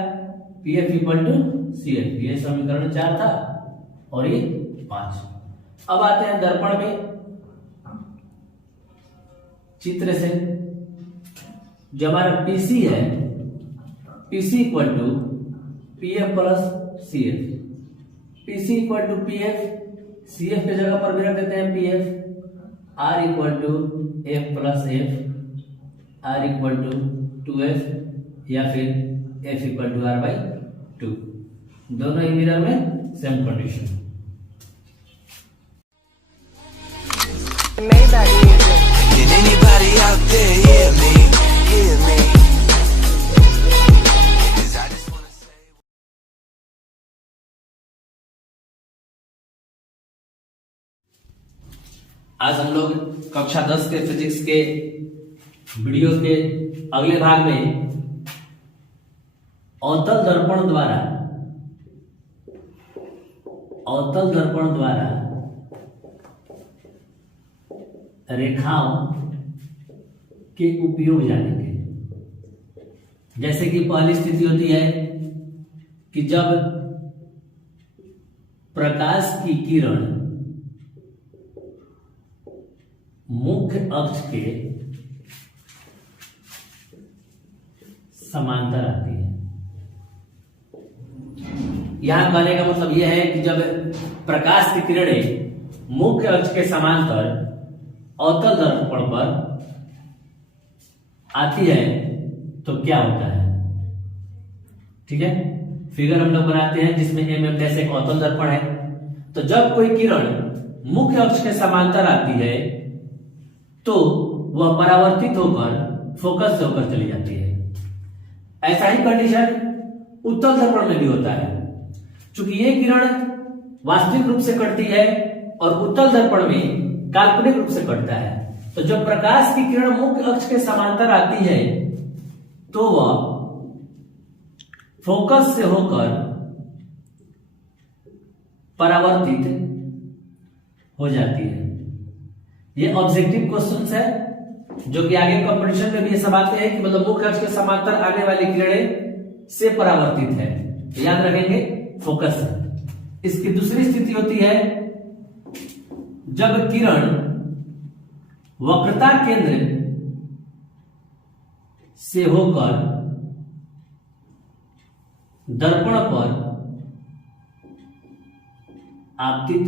P F equal to C F. ये समीकरण 4 था और ये 5। अब आते हैं दर्पण में चित्र से। जो हमारा पीसी है, PC equal to P F plus C F. PC equal to P F, C F की जगह पर भी रख देते हैं P F. R equal to F plus F, R equal to 2f या फिर F equal to R by 2। दोनों ही मिरर में same condition. Can anybody out there hear me? Hear me? 'Cause I just wanna say. आज हम लोग कक्षा 10 के फिजिक्स के वीडियो के अगले भाग में अवतल दर्पण द्वारा रेखाओं के उपयोग जानेंगे। जैसे कि पहली स्थिति होती है कि जब प्रकाश की किरण मुख्य अक्ष के समांतर आती है। यहां कहने का मतलब यह है कि जब प्रकाश की किरणें मुख्य अक्ष के समांतर अवतल दर्पण पर आती है तो क्या होता है। ठीक है, फिगर हम लोग बनाते हैं जिसमें mm डैश एक अवतल दर्पण है। तो जब कोई किरण मुख्य अक्ष के समांतर आती है तो वह परावर्तित होकर फोकस से होकर चली जाती है। ऐसा ही कंडीशन उत्तल दर्पण में भी होता है। चूंकि ये किरण वास्तविक रूप से कटती है और उत्तल दर्पण में काल्पनिक रूप से कटता है, तो जब प्रकाश की किरण मुख्य अक्ष के समांतर आती है तो वह फोकस से होकर परावर्तित हो जाती है। ये ऑब्जेक्टिव क्वेश्चंस है, जो कि आगे कंपटीशन में भी ये सब आते हैं कि मतलब मुख्य अक्ष के समांतर आने वाली किरणें से परावर्तित है, याद रखेंगे फोकस है। इसकी दूसरी स्थिति होती है जब किरण वक्रता केंद्र से होकर दर्पण पर आपतित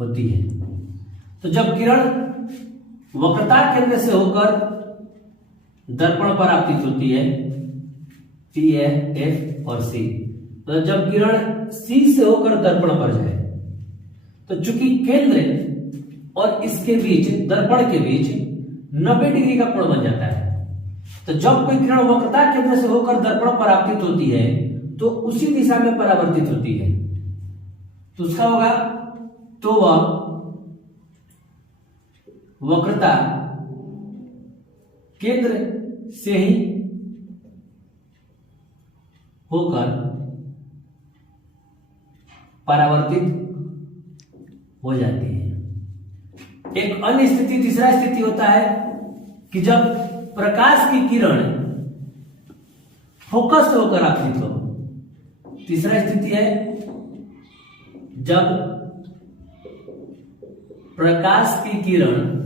होती है। तो जब किरण वक्रता केंद्र से होकर दर्पण पर आपतित होती है, पी है, एफ और सी, तो जब किरण सी से होकर दर्पण पर जाए तो चूंकि केंद्र और इसके बीच, दर्पण के बीच 90 डिग्री का कोण बन जाता है। तो जब कोई किरण वक्रता केंद्र से होकर दर्पण पर आपतित होती है तो उसी दिशा में परावर्तित होती है, तो उसका होगा, तो वह वक्रता केंद्र से ही होकर परावर्तित हो जाती है। एक अन्य स्थिति, तीसरा स्थिति होता है कि जब प्रकाश की किरण फोकस से होकर आपतित हो। तीसरा स्थिति है जब प्रकाश की किरण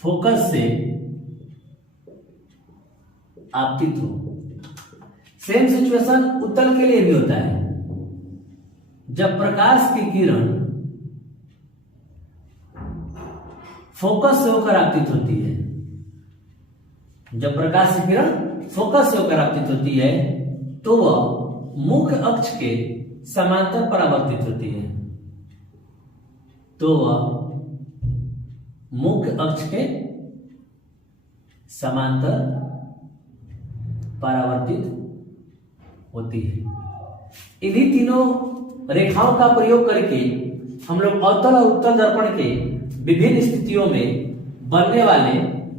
फोकस से आपतित हो। सेम सिचुएशन उत्तल के लिए भी होता है। जब प्रकाश की किरण फोकस से होकर आपतित होती है, जब प्रकाश की किरण फोकस से होकर आपतित होती है तो वह मुख्य अक्ष के समांतर परावर्तित होती है, तो वह मुख्य अक्ष के समांतर परावर्तित होती है। इन्हीं तीनों रेखाओं का प्रयोग करके हम लोग अवतल और उत्तल दर्पण के विभिन्न स्थितियों में बनने वाले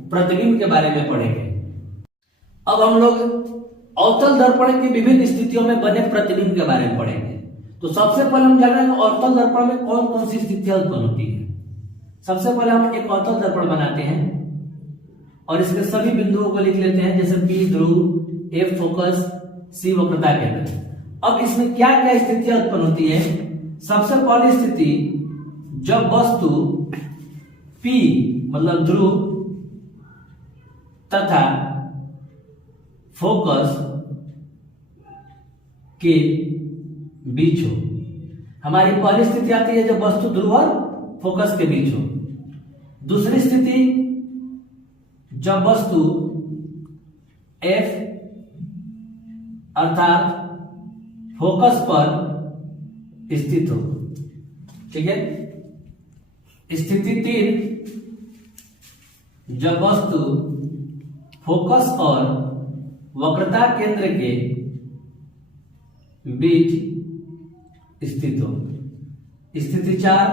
प्रतिबिंब के बारे में पढ़ेंगे। अब हम लोग अवतल दर्पण की विभिन्न स्थितियों में बने प्रतिबिंब के बारे में पढ़ेंगे। तो सबसे पहले हम जानेंगे अवतल दर्पण में कौन कौन सी स्थितियां उत्पन्न होती है। सबसे पहले हम एक अवतल दर्पण बनाते हैं और इसके सभी बिंदुओं को लिख लेते हैं, जैसे पी ध्रुव, एफ फोकस, सी वक्रता केंद्र। अब इसमें क्या क्या स्थितियां उत्पन्न होती है। सबसे पहली स्थिति, जब वस्तु P मतलब ध्रुव तथा फोकस के बीच हो। हमारी पहली स्थिति आती है जब वस्तु ध्रुव और फोकस के बीच हो। दूसरी स्थिति, जब वस्तु F अर्थात फोकस पर स्थित हो। ठीक है। स्थिति 3, जब वस्तु फोकस और वक्रता केंद्र के बीच स्थित हो। स्थिति 4,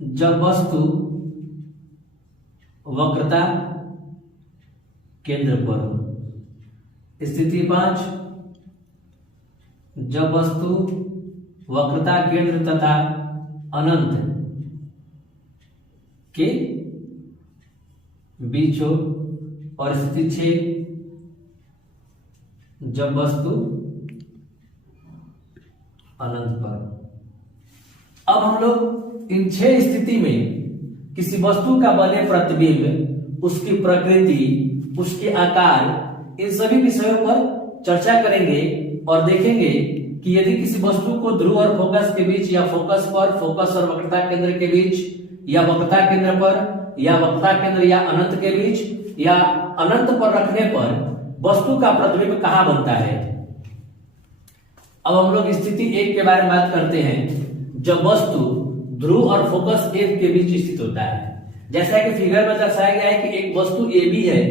जब वस्तु वक्रता केंद्र पर हो। स्थिति 5, जब वस्तु वक्रता केंद्र तथा अनंत के बीच हो। और स्थिति 6, जब वस्तु अनंत पर हो। अब हम लोग इन 6 स्थिति में किसी वस्तु का बने प्रतिबिंब, उसकी प्रकृति, उसके आकार, इन सभी विषयों पर चर्चा करेंगे और देखेंगे कि यदि किसी वस्तु को ध्रुव और फोकस के बीच, या फोकस पर, फोकस और वक्रता केंद्र के बीच, या वक्रता केंद्र पर, या वक्रता केंद्र या अनंत के बीच, या अनंत पर रखने पर वस्तु का प्रतिबिंब कहां बनता है। अब हम लोग स्थिति 1 के बारे में बात करते हैं, जब वस्तु ध्रुव और फोकस F के बीच स्थित होता है। जैसा कि फिगर में दर्शाया गया है कि एक वस्तु AB है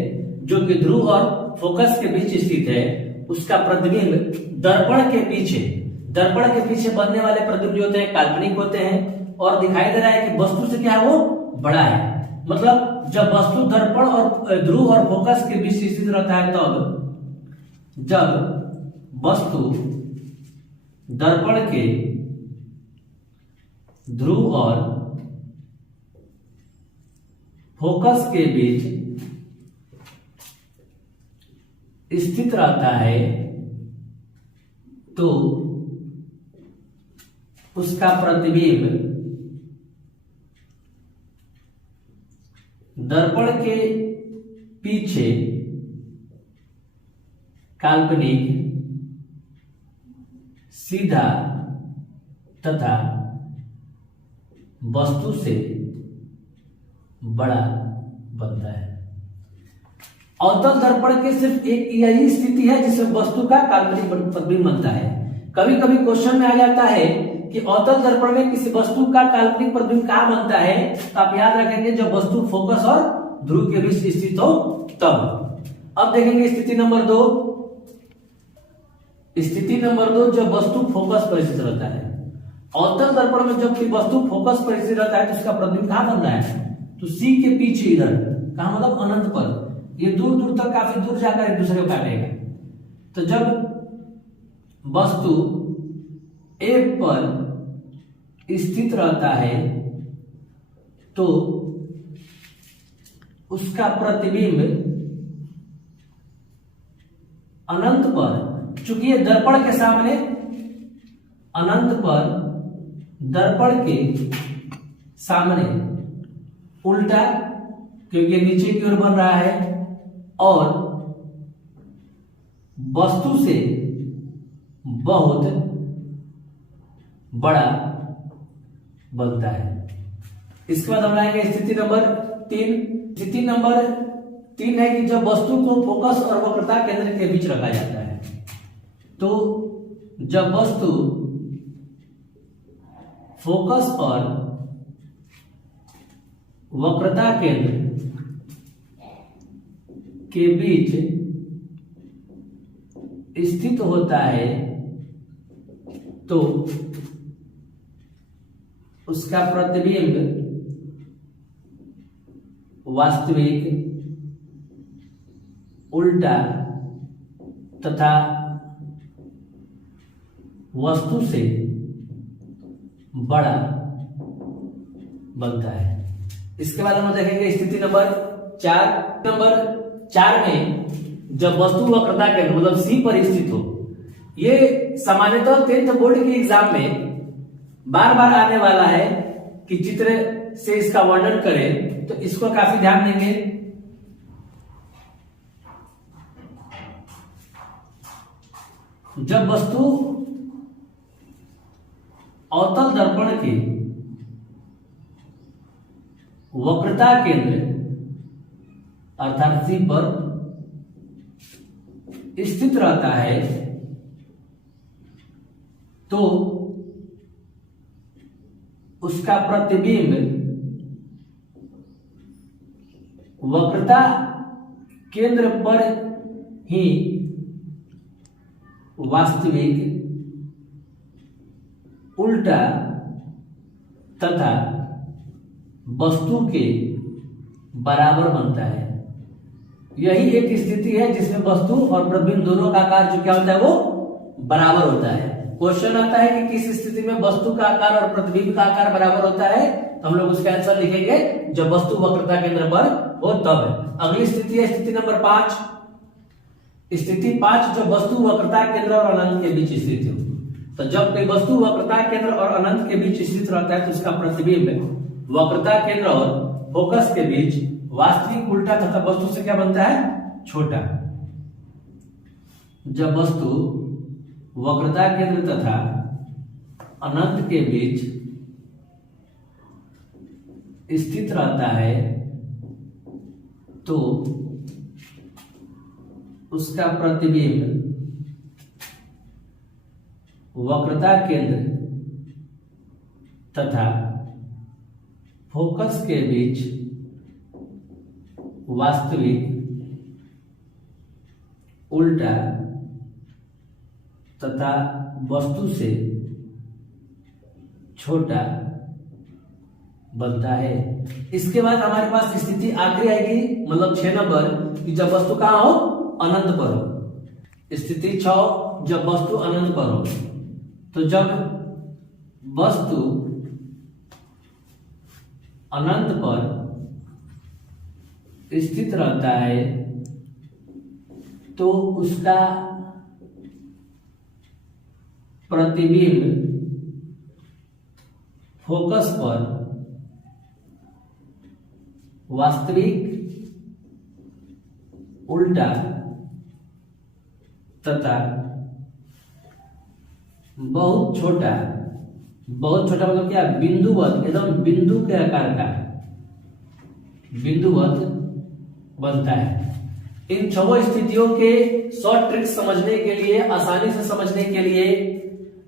जो कि ध्रुव और फोकस के बीच स्थित है, उसका प्रतिबिंब दर्पण के पीछे बनने वाले प्रतिबिंब जो होते हैं काल्पनिक होते हैं, और दिखाई दे रहा है कि वस्तु से क्या है, वो बड़ा है। मतलब जब वस्तु दर्पण और ध्रुव और फोकस के बीच स्थित रहता है, तब जब वस्तु दर्पण के ध्रुव और फोकस के बीच स्थित रहता है तो उसका प्रतिबिंब दर्पण के पीछे काल्पनिक, सीधा तथा वस्तु से बड़ा बनता है। अवतल दर्पण के सिर्फ एक यही स्थिति है जिसमें वस्तु का काल्पनिक प्रतिबिंब बनता है। कभी कभी क्वेश्चन में आ जाता है कि अवतल दर्पण में किसी वस्तु का काल्पनिक प्रतिबिंब कहां बनता है, तो आप याद रखेंगे जब वस्तु फोकस और ध्रुव के बीच स्थित हो तब। अब देखेंगे स्थिति नंबर 2। स्थिति नंबर 2, जब वस्तु फोकस पर स्थित रहता है। अवतल दर्पण में जब वस्तु फोकस पर स्थित रहता है तो उसका प्रतिबिंब कहां बन रहा है, तो सी के पीछे इधर, कहा मतलब अनंत पर, ये दूर दूर तक काफी दूर जाकर एक दूसरे को काटेगा। तो जब वस्तु ए पर स्थित रहता है तो उसका प्रतिबिंब अनंत पर, चूंकि ये दर्पण के सामने, अनंत पर दर्पण के सामने उल्टा, क्योंकि नीचे की ओर बन रहा है और वस्तु से बहुत बड़ा बनता है। इसके बाद हम आएंगे स्थिति नंबर 3। स्थिति नंबर 3 है कि जब वस्तु को फोकस और वक्रता केंद्र के बीच रखा जाता है। तो जब वस्तु फोकस और वक्रता केंद्र के बीच स्थित होता है तो उसका प्रतिबिंब वास्तविक, उल्टा तथा वस्तु से बड़ा बनता है। इसके बाद हम देखेंगे स्थिति नंबर 4। नंबर 4 में जब वस्तु वक्रता केंद्र मतलब सी पर स्थित हो, ये सामान्यतः 10th बोर्ड के एग्जाम में बार बार आने वाला है कि चित्र से इसका वर्णन करें, तो इसको काफी ध्यान देंगे। जब वस्तु अवतल दर्पण के वक्रता केंद्र अर्थात सी पर स्थित रहता है तो उसका प्रतिबिंब वक्रता केंद्र पर ही वास्तविक, उल्टा तथा वस्तु के बराबर बनता है। यही एक स्थिति है जिसमें वस्तु और प्रतिबिंब दोनों का आकार जो क्या होता है वो बराबर होता है। क्वेश्चन आता है कि किस स्थिति में वस्तु का आकार और प्रतिबिंब का आकार बराबर होता है, तो हम लोग उसका आंसर लिखेंगे जब वस्तु वक्रता केंद्र पर हो तब। अगली स्थिति है स्थिति नंबर 5। स्थिति 5, जब वस्तु वक्रता केंद्र और अनंत के बीच स्थित हो। तो जब कोई वस्तु वक्रता केंद्र और अनंत के बीच स्थित रहता है तो उसका प्रतिबिंब वक्रता केंद्र और फोकस के बीच वास्तविक, उल्टा तथा वस्तु से क्या बनता है, छोटा। जब वस्तु वक्रता केंद्र तथा अनंत के बीच स्थित रहता है तो उसका प्रतिबिंब वक्रता केंद्र तथा फोकस के बीच वास्तविक, उल्टा तथा वस्तु से छोटा बनता है। इसके बाद हमारे पास स्थिति आखिरी आएगी, मतलब 6 नंबर, कि जब वस्तु कहां हो, अनंत पर हो। स्थिति 6, जब वस्तु अनंत पर हो। तो जब वस्तु अनंत पर स्थित रहता है तो उसका प्रतिबिंब फोकस पर वास्तविक, उल्टा तथा बहुत छोटा मतलब क्या, बिंदुवत, एकदम बिंदु के आकार का बिंदुवत बनता है। इन छह स्थितियों के शॉर्ट ट्रिक समझने के लिए, आसानी से समझने के लिए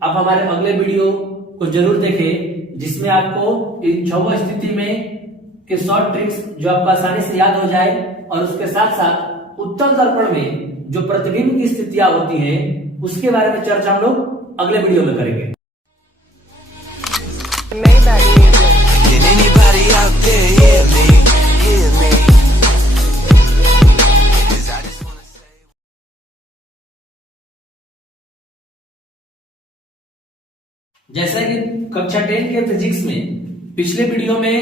आप हमारे अगले वीडियो को जरूर देखें, जिसमें आपको इन छह स्थिति में के शॉर्ट ट्रिक्स जो आपको आसानी से याद हो जाए, और उसके साथ साथ उत्तल दर्पण में जो प्रतिबिंब की स्थितियां होती हैं उसके बारे में चर्चा हम लोग अगले वीडियो में करेंगे। Can anybody out there hear me? Hear me? 'Cause I just wanna say. जैसा कि कक्षा 10 के फिजिक्स में पिछले वीडियो में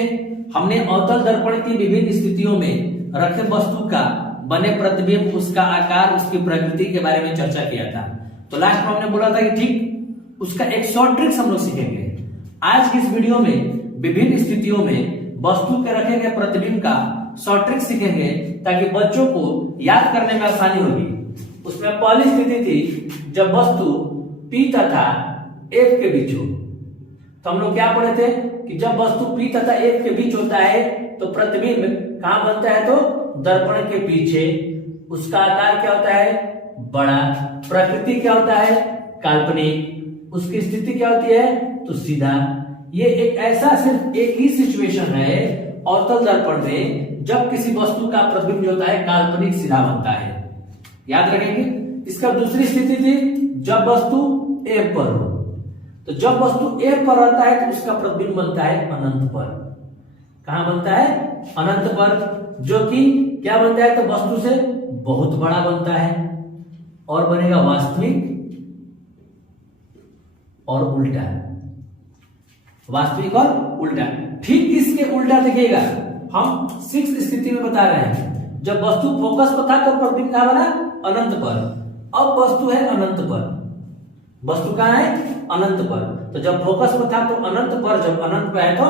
हमने अवतल दर्पण की विभिन्न स्थितियों में रखे वस्तु का बने प्रतिबिंब, उसका आकार, उसकी प्रकृति के बारे में चर्चा किया था। तो लास्ट में हमने बोला था कि ठीक उसका एक शॉर्ट ट्रिक्स हम लोग सीखेंगे। आज की इस वीडियो में विभिन्न स्थितियों में वस्तु के रखे गए प्रतिबिंब का शॉर्ट ट्रिक सीखेंगे, ताकि बच्चों को याद करने में आसानी होगी। उसमें पहली स्थिति थी जब वस्तु P तथा F के बीच हो। तो हम लोग क्या पढ़े थे कि जब वस्तु P तथा F के बीच होता है तो प्रतिबिंब कहां बनता है, तो दर्पण के पीछे। उसका आकार क्या होता है, बड़ा। प्रकृति क्या होता है, काल्पनिक। उसकी स्थिति क्या होती है, तो सीधा। ये एक ऐसा सिर्फ एक ही सिचुएशन है अवतल दर्पण में जब किसी वस्तु का प्रतिबिंब जो होता है काल्पनिक सीधा बनता है। याद रखेंगे। इसका दूसरी स्थिति थी जब वस्तु F पर हो। तो जब वस्तु F पर रहता है तो उसका प्रतिबिंब बनता है अनंत पर। कहां बनता है, अनंत पर, जो कि क्या बनता है, तो वस्तु से बहुत बड़ा बनता है और बनेगा वास्तविक और उल्टा। वास्तविक और उल्टा। ठीक इसके उल्टा देखिएगा, हम 6 स्थिति में बता रहे हैं। जब वस्तु फोकस पर था तो प्रतिबिंब कहां बना, अनंत पर। अब वस्तु है अनंत पर। वस्तु कहां है, अनंत पर। तो जब फोकस पर था तो अनंत पर, जब अनंत पे है तो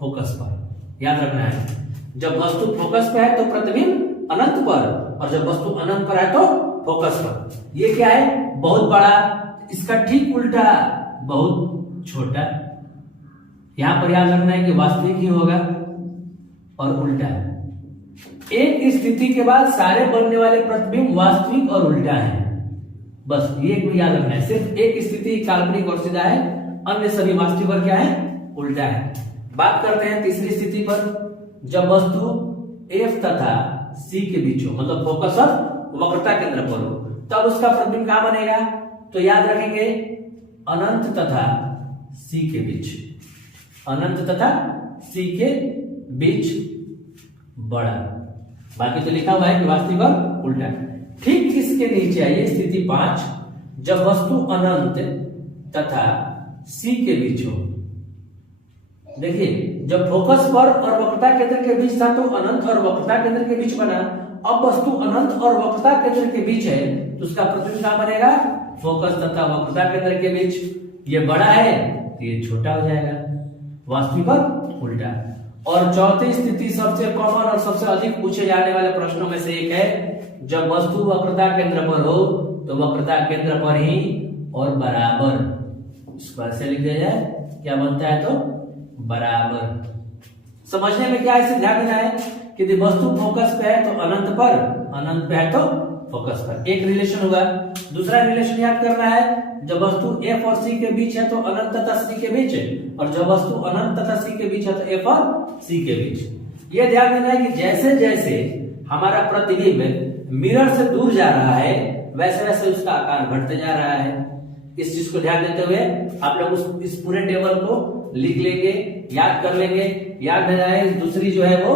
फोकस पर। याद रखना है, जब वस्तु फोकस पे है तो प्रतिबिंब अनंत पर, और जब वस्तु अनंत पर है तो फोकस पर। ये क्या है, बहुत बड़ा। इसका ठीक उल्टा बहुत छोटा। यहां पर याद रखना है कि वास्तविक ही होगा और उल्टा। एक स्थिति के बाद सारे बनने वाले प्रतिबिंब वास्तविक और उल्टा है। बस ये याद रखना है। सिर्फ एक स्थिति काल्पनिक और सीधा है, अन्य सभी वास्तविक और क्या है, उल्टा है। बात करते हैं तीसरी स्थिति पर। जब वस्तु F तथा C के बीच हो, मतलब फोकस और वक्रता केंद्र पर हो, तब उसका प्रतिबिंब कहां बनेगा, तो याद रखेंगे अनंत तथा C के बीच। अनंत तथा C के बीच बड़ा। बाकी तो लिखा हुआ है कि वास्तविक और उल्टा। ठीक इसके नीचे आइए, स्थिति 5। जब वस्तु अनंत तथा C के बीच हो। देखिए, जब फोकस पर और वक्रता केंद्र के बीच था तो अनंत और वक्रता केंद्र के बीच बना। अब वस्तु अनंत और वक्रता केंद्र के बीच है तो उसका प्रतिबिंब कहां बनेगा, फोकस तथा वक्रता केंद्र के बीच। ये बड़ा है तो ये छोटा हो जाएगा, वास्तविक और उल्टा। और चौथी स्थिति सबसे कॉमन और सबसे अधिक पूछे जाने वाले प्रश्नों में से एक है, जब वस्तु वक्रता केंद्र पर हो तो वक्रता केंद्र पर ही और बराबर। इसको ऐसे लिख दिया जाए, क्या बनता है, तो बराबर। समझने में क्या है, ध्यान देना है कि यदि वस्तु फोकस पे है तो अनंत पर, अनंत पे है तो फोकस पर। एक रिलेशन होगा। दूसरा रिलेशन याद करना है, जब वस्तु F और C के बीच है तो अनंत तथा C के बीच है, और जब वस्तु अनंत तथा C के बीच है तो F और C के बीच। यह ध्यान देना है कि जैसे जैसे हमारा प्रतिबिंब मिरर से दूर जा रहा है वैसे वैसे उसका आकार घटते जा रहा है। इस चीज को ध्यान देते हुए आप लोग इस पूरे टेबल को लिख लेंगे, याद कर लेंगे। याद नहीं आए, दूसरी जो है वो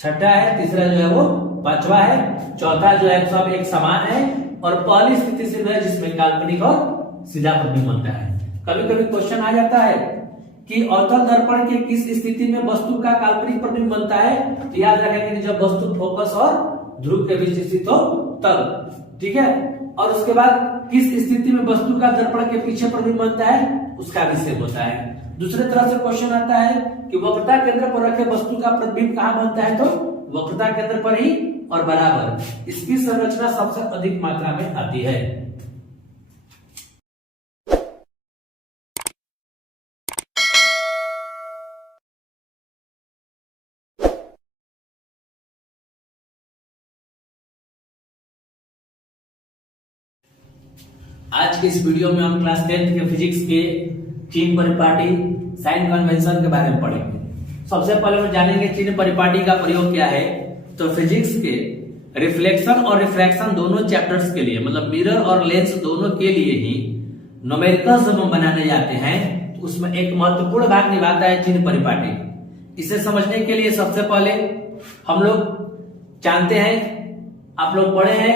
छठा है, तीसरा जो है वो पांचवा है, चौथा जो है सब एक समान है, और पहली स्थिति से है जिसमें काल्पनिक और सीधा प्रतिबिंब बनता है। कभी कभी क्वेश्चन आ जाता है कि अवतल दर्पण के किस स्थिति में वस्तु का काल्पनिक प्रतिबिंब बनता है, तो याद रखेंगे कि जब वस्तु फोकस और ध्रुव के बीच स्थित हो तब, ठीक है। और उसके बाद किस स्थिति में वस्तु का दर्पण के पीछे प्रतिबिंब बनता है, उसका विषय होता है। दूसरे तरह से क्वेश्चन आता है कि वक्रता केंद्र पर रखे वस्तु का प्रतिबिंब कहां बनता है, तो वक्रता केंद्र पर ही और बराबर। इसकी संरचना सबसे अधिक मात्रा में आती है। आज के इस वीडियो में हम क्लास 10th के फिजिक्स के चिन्ह परिपाटी साइन कन्वेंशन के बारे में पढ़ेंगे। सबसे पहले हम जानेंगे चिन्ह परिपाटी का प्रयोग क्या है। तो फिजिक्स के रिफ्लेक्शन और रिफ्रैक्शन दोनों चैप्टर्स के लिए, मतलब मिरर और लेंस दोनों के लिए ही न्यूमेरिकल्स जब हम बनाने जाते हैं तो उसमें एक महत्वपूर्ण भाग निभाता है चिन्ह परिपाटी। इसे समझने के लिए सबसे पहले हम लोग जानते हैं, आप लोग पढ़े हैं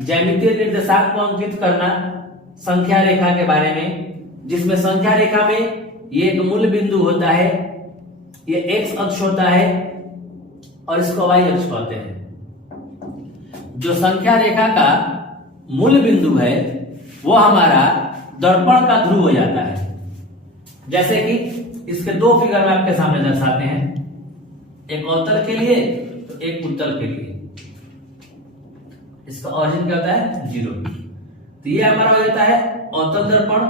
ज्यामितीय निर्देशांक को अंकित करना संख्या रेखा के बारे में, जिसमें संख्या रेखा में ये एक मूल बिंदु होता है, ये एक्स अक्ष होता है और इसको वाई अक्ष कहते हैं। जो संख्या रेखा का मूल बिंदु है वो हमारा दर्पण का ध्रुव हो जाता है। जैसे कि इसके दो फिगर में आपके सामने दर्शाते हैं, एक अवतल के लिए तो एक उत्तल के लिए। इसका ऑरिजिन क्या होता है, 0। तो ये हमारा हो जाता है अवतल दर्पण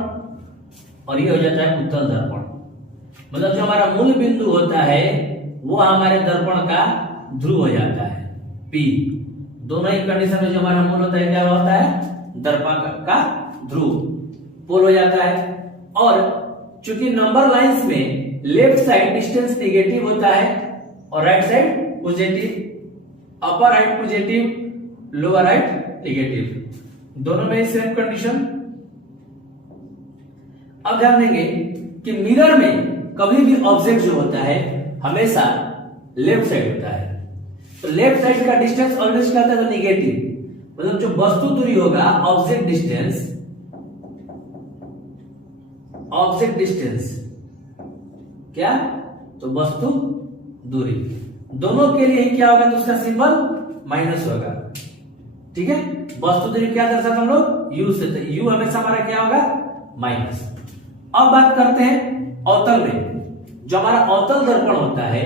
और ये हो जाता है उत्तल दर्पण। मतलब जो हमारा मूल बिंदु होता है वो हमारे दर्पण का ध्रुव हो जाता है, P। दोनों ही कंडीशन में जो हमारा मूल होता है क्या होता है, दर्पण का ध्रुव, पोल हो जाता है। और चूंकि नंबर लाइंस में लेफ्ट साइड डिस्टेंस नेगेटिव होता है और right side positive, upper right positive, lower right negative, दोनों में सेम कंडीशन। अब ध्यान देंगे कि मिरर में कभी भी ऑब्जेक्ट जो होता है हमेशा लेफ्ट साइड होता है। तो लेफ्ट साइड का डिस्टेंस ऑलवेज क्या होता है, नेगेटिव। मतलब जो वस्तु दूरी होगा, ऑब्जेक्ट डिस्टेंस क्या, तो वस्तु दूरी, दोनों के लिए क्या होगा, तो उसका सिंबल माइनस होगा, ठीक है। वस्तु दूरी क्या दर्शाते हम लोग, यू से, तो यू हमेशा हमारा क्या होगा, माइनस। अब बात करते हैं अवतल में। जो हमारा अवतल दर्पण होता है,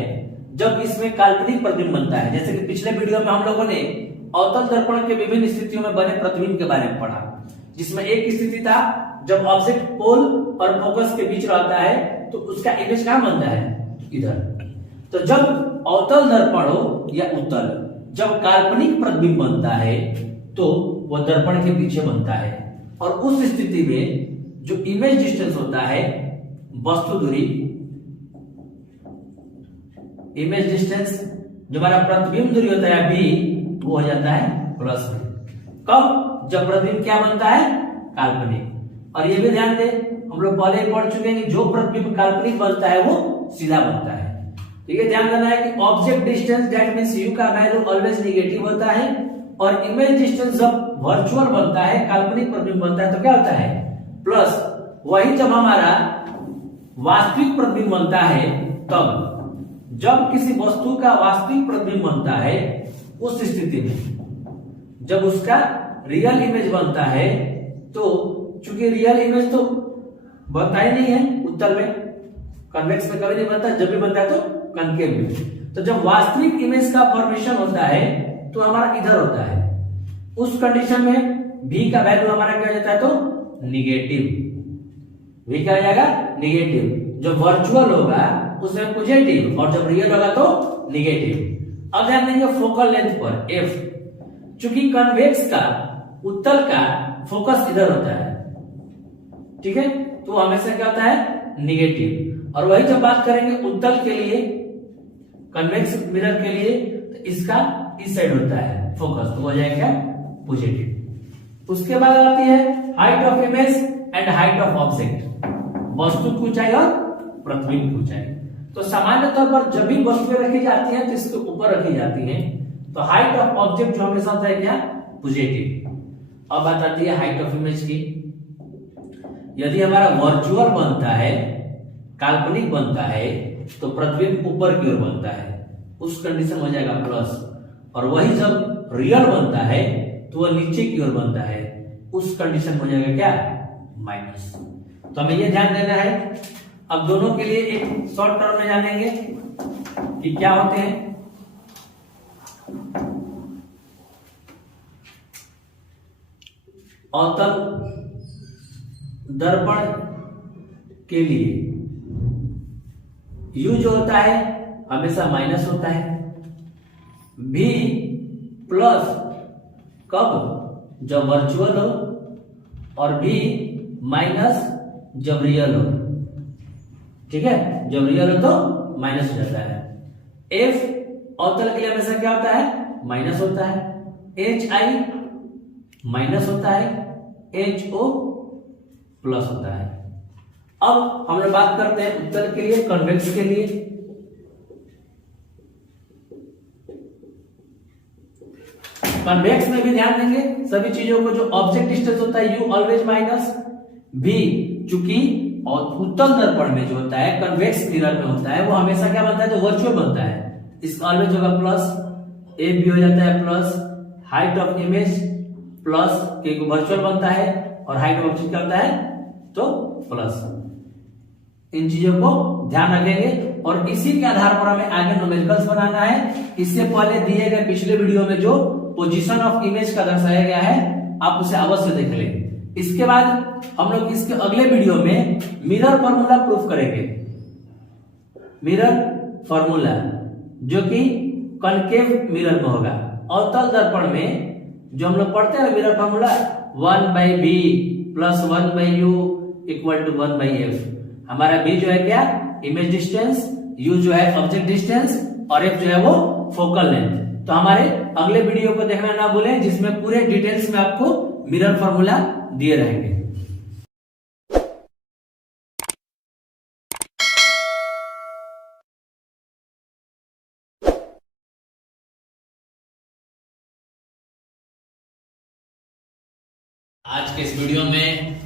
जब इसमें काल्पनिक प्रतिबिंब बनता है, जैसे कि पिछले वीडियो में हम लोगों ने अवतल दर्पण के विभिन्न स्थितियों में बने प्रतिबिंब के बारे में पढ़ा, जिसमें एक स्थिति था जब ऑब्जेक्ट पोल और फोकस के बीच रहता है तो उसका इमेज कहां बनता है, इधर। तो जब अवतल दर्पण हो या उत्तल, जब काल्पनिक प्रतिबिंब बनता है तो वह दर्पण के पीछे बनता है। और उस स्थिति में जो इमेज डिस्टेंस होता है, वस्तु दूरी, इमेज डिस्टेंस, जो हमारा प्रतिबिंब दूरी होता है b, वो हो जाता है प्लस में। कब, जब प्रतिबिंब क्या बनता है, काल्पनिक। और ये भी ध्यान दें, हम लोग पहले ही पढ़ चुके हैं कि जो प्रतिबिंब काल्पनिक बनता है वो सीधा बनता है। ठीक है, ध्यान देना है कि object distance that means u का वैल्यू ऑलवेज नेगेटिव होता है, और इमेज डिस्टेंस जब वर्चुअल बनता है, काल्पनिक प्रतिबिंब बनता है, तो क्या होता है, प्लस। वही जब हमारा वास्तविक प्रतिबिंब बनता है, तब जब किसी वस्तु का वास्तविक प्रतिबिंब बनता है, उस स्थिति में जब उसका रियल इमेज बनता है, तो चूंकि रियल इमेज तो बनता ही नहीं है उत्तल में, कन्वेक्स में कभी नहीं बनता, जब भी बनता है तो कनकेव में। तो जब वास्तविक इमेज का फॉर्मेशन होता है तो हमारा इधर होता है। उस कंडीशन में v का वैल्यू हमारा क्या हो जाता है, तो निगेटिव। v क्या हो जाएगा, निगेटिव। जब वर्चुअल होगा उसमें पॉजिटिव, और जब रियल होगा तो निगेटिव। अब ध्यान देंगे फोकल लेंथ पर f, चूंकि कन्वेक्स का, उत्तल का फोकस इधर होता है, ठीक है, तो हमेशा क्या होता है, निगेटिव। और वही जब बात करेंगे उत्तल के लिए, कन्वेक्स मिरर के लिए, तो इसका इस साइड होता है फोकस, तो हो जाएगा पॉजिटिव। उसके बाद आती है height of image and height of object, वस्तु की ऊंचाई और प्रतिबिंब की ऊंचाई। तो सामान्य तौर पर जब भी वस्तुएं रखी जाती हैं तो इसके ऊपर रखी जाती हैं, तो हाइट ऑफ ऑब्जेक्ट जो हमेशा होता है क्या, पॉजिटिव। अब बात आती है हाइट ऑफ इमेज की। यदि हमारा वर्चुअल बनता है काल्पनिक बनता है तो प्रतिबिंब ऊपर की ओर बनता है, उस कंडीशन हो जाएगा प्लस। और वही जब रियल बनता है तो वह नीचे की ओर बनता है, उस कंडीशन हो जाएगा क्या, माइनस। तो हमें ये ध्यान देना है। अब दोनों के लिए एक शॉर्ट टर्म में जानेंगे कि क्या होते हैं। अवतल दर्पण के लिए U जो होता है हमेशा माइनस होता है, V प्लस कब, जब वर्चुअल हो, और V माइनस जब रियल हो। ठीक है, जब रियल हो तो माइनस हो जाता है। F अवतल के लिए हमेशा क्या होता है, माइनस होता है। HI माइनस होता है, HO प्लस होता है। अब हम लोग बात करते हैं उत्तल के लिए, कन्वेक्स के लिए। कन्वेक्स में भी ध्यान देंगे सभी चीजों को। जो ऑब्जेक्ट डिस्टेंस होता है U ऑलवेज माइनस, V चूंकि और उत्तल दर्पण में जो होता है कन्वेक्स मिरर में होता है वो हमेशा क्या बनता है, जो वर्चुअल बनता है, इस ऑलवेज होगा प्लस। A भी हो जाता है plus, height of image plus, क्योंकि वर्चुअल बनता है, और हाइट ऑफ ऑब्जेक्ट क्या होता है तो प्लस। इन चीजों को ध्यान रखेंगे और इसी के आधार पर हमें आगे न्यूमेरिकल्स बनाना है। इससे पहले दिए गए पिछले वीडियो में जो पोजीशन ऑफ इमेज का दर्शाया गया है आप उसे अवश्य देख लें। इसके बाद हम लोग इसके अगले वीडियो में मिरर फार्मूला प्रूफ करेंगे। मिरर फार्मूला जो कि कनकेव मिरर में होगा। अवतल दर्पण में जो हम लोग पढ़ते हैं mirror formula 1/b plus 1/u equal to 1/f। हमारा b जो है क्या, इमेज डिस्टेंस, u जो है ऑब्जेक्ट डिस्टेंस, और f जो है वो फोकल लेंथ। तो हमारे अगले वीडियो को देखना ना भूलें जिसमें पूरे डिटेल्स में आपको मिरर फार्मूला दिए रहेंगे। आज के इस वीडियो में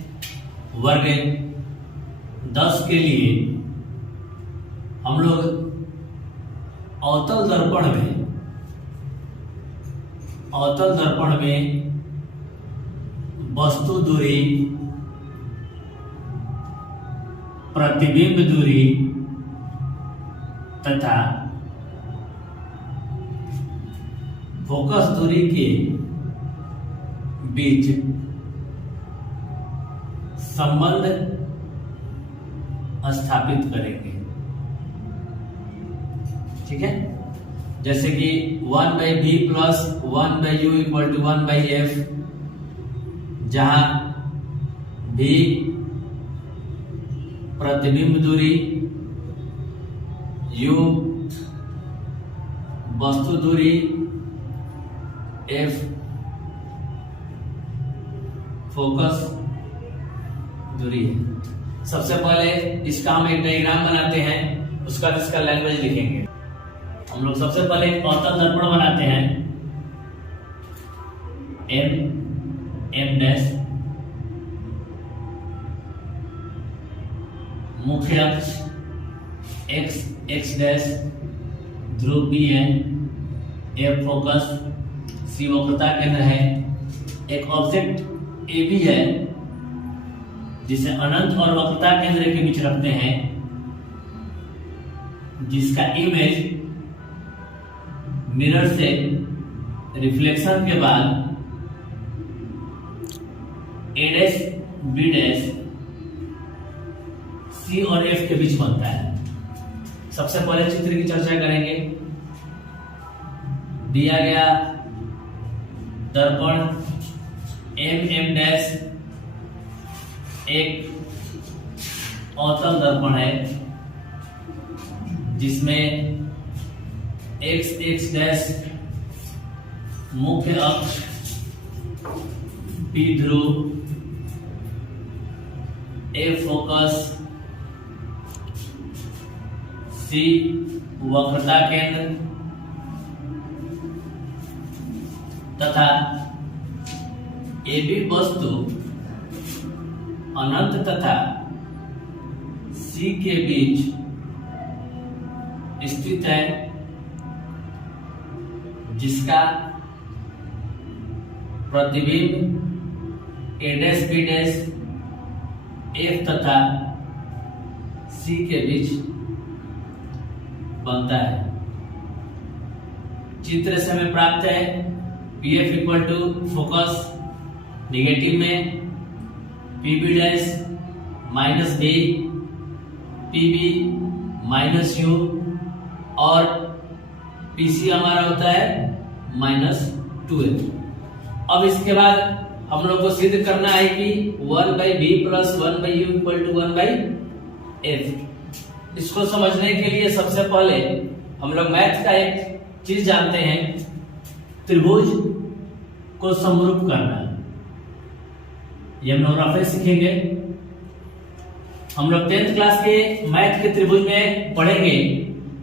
वर्ग 10 के लिए हम लोग अवतल दर्पण में वस्तु दूरी, प्रतिबिंब दूरी तथा फोकस दूरी के बीच संबंध स्थापित करेंगे। ठीक है, जैसे कि 1/b plus 1/u equal to 1/f, जहां b प्रतिबिंब दूरी, u वस्तु दूरी, f फोकस दूरी है। सबसे पहले इसका हम एक डायग्राम बनाते हैं, उसका इसका लैंग्वेज लिखेंगे। हम लोग सबसे पहले एक अवतल दर्पण बनाते हैं। M डैश मुख्य अक्ष, x डैश ध्रुव B है, F फोकस, C वक्रता केंद्र है। एक ऑब्जेक्ट AB है जिसे अनंत और वक्रता केंद्र के बीच रखते हैं, जिसका इमेज मिरर से रिफ्लेक्शन के बाद A dash B dash C और F के बीच बनता है। सबसे पहले चित्र की चर्चा करेंगे। दिया गया दर्पण M डैश एक अवतल दर्पण है जिसमें x डैश मुख्य अक्ष, P ध्रुव, F फोकस, C वक्रता केंद्र तथा AB वस्तु अनंत तथा C सी के बीच स्थित है, जिसका प्रतिबिंब ए डैश बी डैश एफ तथा सी के बीच बनता है। चित्र से हमें प्राप्त है P F equal to focus negative में P B dash minus A, P B minus U और पी सी हमारा होता है -2a। अब इसके बाद हम लोग को सिद्ध करना है कि 1/b + 1/u = 1/f। इसको समझने के लिए सबसे पहले हम लोग मैथ का एक चीज जानते हैं, त्रिभुज को समरूप करना। ये हम लोग रफे सीखेंगे। हम लोग 10th क्लास के मैथ के त्रिभुज में पढ़ेंगे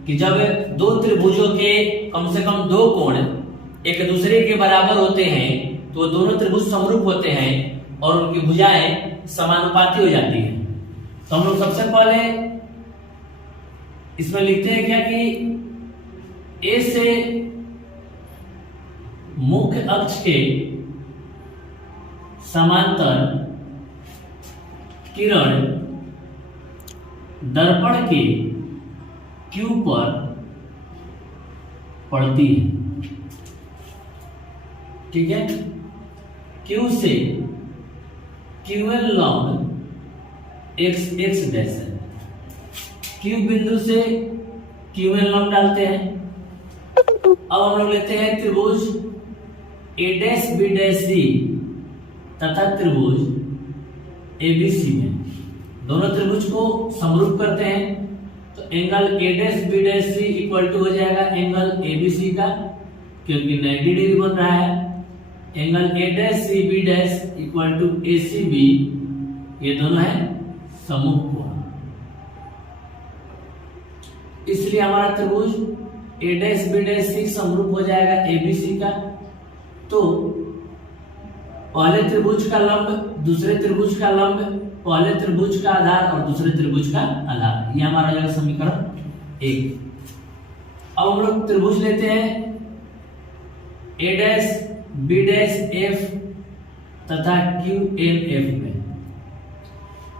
कि जब दो त्रिभुजों के कम से कम दो कोण एक दूसरे के बराबर होते हैं तो दोनों त्रिभुज समरूप होते हैं और उनकी भुजाएं समानुपाती हो जाती हैं। तो हम लोग सबसे पहले इसमें लिखते हैं क्या कि ए से मुख्य अक्ष के समांतर किरण दर्पण के Q पर पड़ती है। ठीक है, Q से QL लंब x डैश है। Q बिंदु से QL लंब डालते हैं। अब हम लोग लेते हैं त्रिभुज A dash B dash C तथा त्रिभुज ABC में दोनों त्रिभुज को समरूप करते हैं। तो angle A dash B dash C equal to हो जाएगा एंगल ABC का, क्योंकि 90 डिग्री बन रहा है। Angle A dash C B dash equal to ACB, ये दोनों है समूह कोण। इसलिए हमारा त्रिभुज A dash B dash C समरूप हो जाएगा ABC का। तो पहले त्रिभुज का लंब, दूसरे त्रिभुज का लंब, पहले त्रिभुज का आधार और दूसरे त्रिभुज का आधार, ये हमारा जाएगा समीकरण 1। अब हम लोग त्रिभुज लेते हैं A dash B dash F तथा QMF में।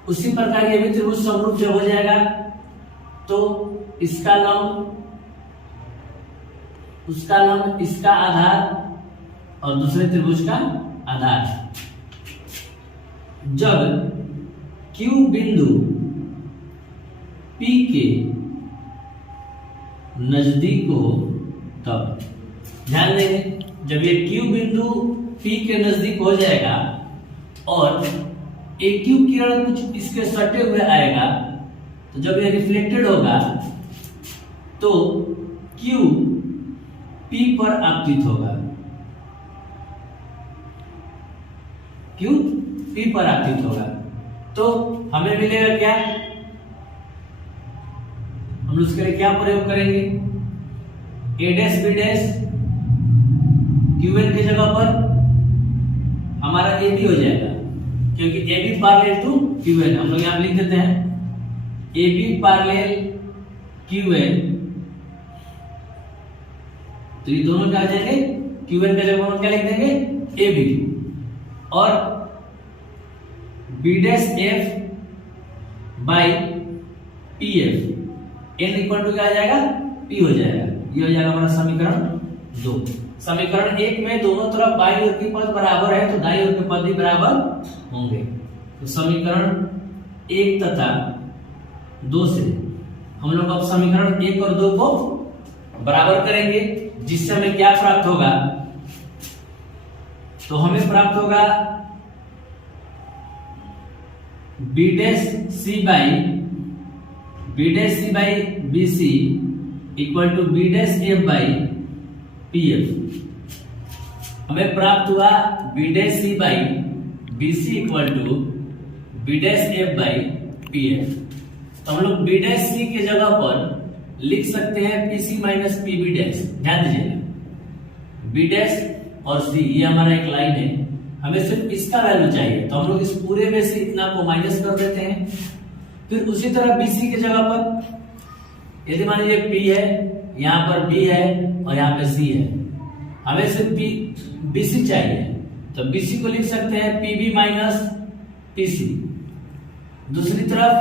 उसी प्रकार ये भी त्रिभुज समरूप जब हो जाएगा तो इसका लंब, उसका लंब, इसका आधार और दूसरे त्रिभुज का आधार। जब Q बिंदु P के नजदीक हो तब ध्यान देंगे, जब ये Q बिंदु P के नजदीक हो जाएगा और एक Q किरण कुछ इसके सटे हुए आएगा, तो जब ये रिफ्लेक्टेड होगा तो Q P पर आपतित होगा, Q P पर आपतित होगा। तो हमें मिलेगा क्या, हम उसके लिए क्या प्रयोग करेंगे, A dash B dash QN की जगह पर हमारा AB हो जाएगा, क्योंकि AB पैरेलल टू QN। हम लोग यहां लिख देते हैं AB पैरेलल QN। तो ये दोनों क्या आ जाएंगे, QN की जगह पर क्या लिख देंगे AB, और B dash F by PF N equal to क्या आ जाएगा, P हो जाएगा। ये हो जाएगा हमारा समीकरण 2। समीकरण 1 में दोनों तरफ बाईं ओर की पद बराबर है तो दाईं ओर के पद भी बराबर होंगे। तो समीकरण 1 तथा 2 से हम लोग अब समीकरण 1 और 2 को बराबर करेंगे, जिससे हमें क्या प्राप्त होगा, तो हमें प्राप्त होगा B dash C by BC equal to B dash F by PF। हमें प्राप्त हुआ B dash C by BC equal to B dash F by PF। तो हम लोग B डैश C की जगह पर लिख सकते हैं PC माइनस PB डैश। ध्यान दीजिएगा, B डैश और C ये हमारा एक लाइन है, हमें सिर्फ इसका वैल्यू चाहिए, तो हम लोग इस पूरे में से इतना को माइनस कर देते हैं। फिर उसी तरह BC की जगह पर यदि मान लीजिए P है, यहाँ पर B है और यहाँ पे C है, हमें सिर्फ BC चाहिए, तो BC को लिख सकते हैं PB माइनस PC। दूसरी तरफ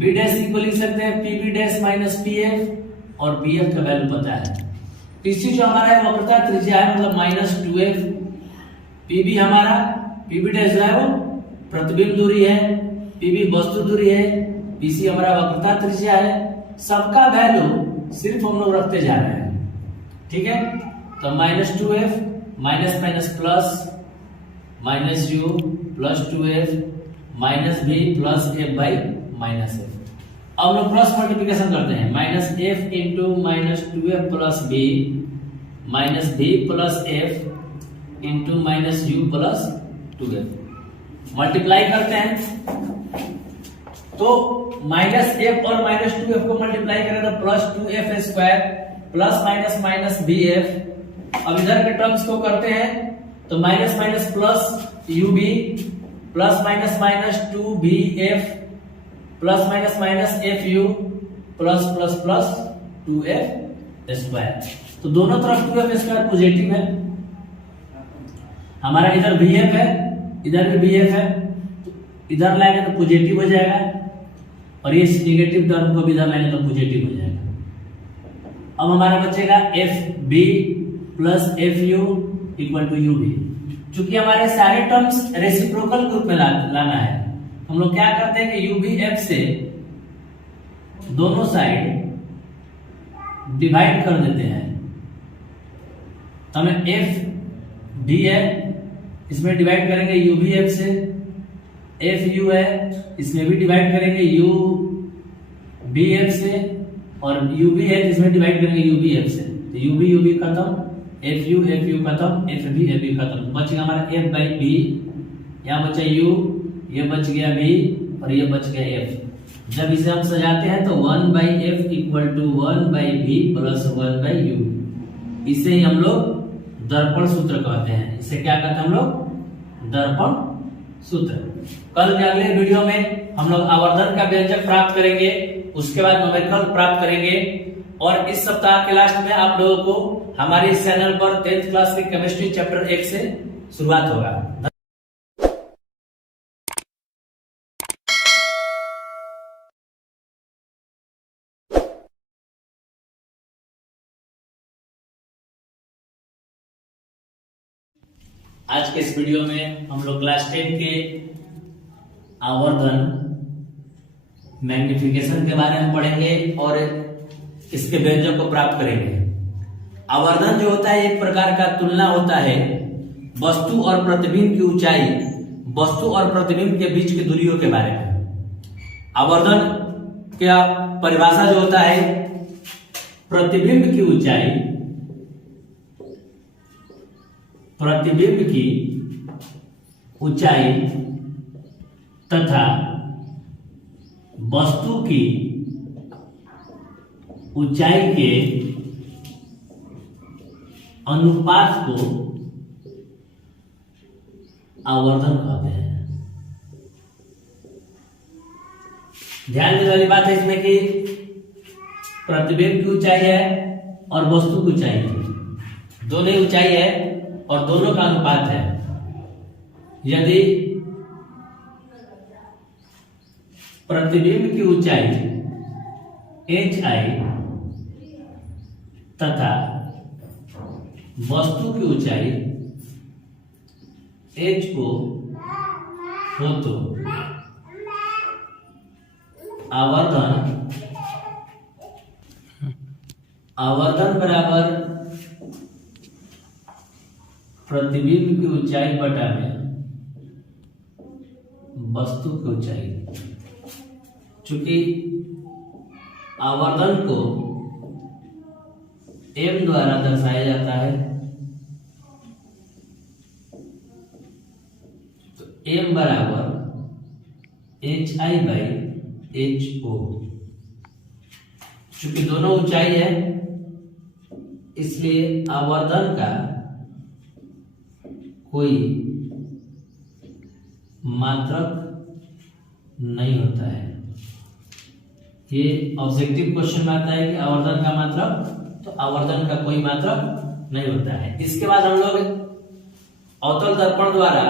B' को लिख सकते हैं PB डैश माइनस PF और PF का वैल्यू पता है। PC जो हमारा है वक्रता त्रिज्या है, मतलब -2f। PB हमारा PB डैश जो है वो प्रतिबिंब दूरी है, PB वस्तु दूरी है, PC हमारा वक्रता त्रिज्या है। सबका वैल्यू सिर्फ हम लोग रखते जा रहे हैं, ठीक है। तो -2f minus minus plus -u plus 2f minus b plus f by minus f। अब हम लोग क्रॉस मल्टीप्लिकेशन करते हैं, -f into -2f plus b minus b plus f into -u plus 2f multiply करते हैं। तो -f और -2f को मल्टीप्लाई करें तो plus 2f square plus minus minus bf। अब इधर के टर्म्स को करते हैं तो minus minus plus ub plus minus minus 2bf plus minus minus fu plus plus plus 2f square. तो दोनों तरफ 2f स्क्वायर पॉजिटिव है, हमारा इधर bf है, इधर भी bf है, तो इधर लाएंगे तो पॉजिटिव हो जाएगा और ये नेगेटिव टर्म को भी इधर लाएंगे तो पॉजिटिव हो जाएगा। अब हमारा बचेगा fb plus fu equal to ub। चूंकि हमारे सारे टर्म्स रेसिप्रोकल ग्रुप में लाना है, हम लोग क्या करते हैं कि ub f से दोनों साइड डिवाइड कर देते हैं। तो हमें f d है, इसमें डिवाइड करेंगे ub f से, f u है, इसमें भी डिवाइड करेंगे u b f से, और ub है जिसमें डिवाइड करेंगे ub f से। तो ub खत्म, fu खत्म, fb खत्म, बच गया हमारा f बाई b, यहाँ बचा u, ये बच गया b और ये बच गया f। जब इसे हम सजाते हैं तो 1 by f equal to 1 by b plus 1 by u। इसे ही हम लोग दर्पण सूत्र कहते हैं। इसे क्या कहते हैं हम लोग? दर्पण सूत्र। कल के अगले वीडियो में हम लोग आवर्धन का व्यंजक प्राप्त करेंगे, उसके बाद न्यूमेरिकल प्राप्त करेंगे, और इस सप्ताह के लास्ट में आप लोगों को हमारे इस चैनल पर 10th क्लास की केमिस्ट्री चैप्टर 1 से शुरुआत होगा। आज के इस वीडियो में हम लोग क्लास 10 के आवर्धन मैग्निफिकेशन के बारे में पढ़ेंगे और इसके व्यंजक को प्राप्त करेंगे। आवर्धन जो होता है एक प्रकार का तुलना होता है वस्तु और प्रतिबिंब की ऊंचाई, वस्तु और प्रतिबिंब के बीच की दूरियों के बारे में। आवर्धन का परिभाषा जो होता है प्रतिबिंब की ऊंचाई, प्रतिबिंब की ऊंचाई तथा वस्तु की ऊंचाई के अनुपात को आवर्धन कहते हैं। ध्यान देने वाली बात है इसमें कि प्रतिबिंब की ऊंचाई है और वस्तु की ऊंचाई है, दोनों ऊंचाई है और दोनों का अनुपात है। यदि प्रतिबिंब की ऊंचाई hi तथा वस्तु की ऊंचाई ho हो तो आवर्धन बराबर प्रतिबिंब की ऊंचाई बटा में वस्तु की ऊंचाई। चूंकि आवर्धन को m द्वारा दर्शाया जाता है, तो m बराबर hi बाई ho। चूंकि दोनों ऊंचाई है इसलिए आवर्धन का कोई मात्रक नहीं होता है। ये ऑब्जेक्टिव क्वेश्चन में आता है कि आवर्धन का मतलब, तो आवर्धन का कोई मतलब नहीं होता है। इसके बाद हम लोग अवतल दर्पण द्वारा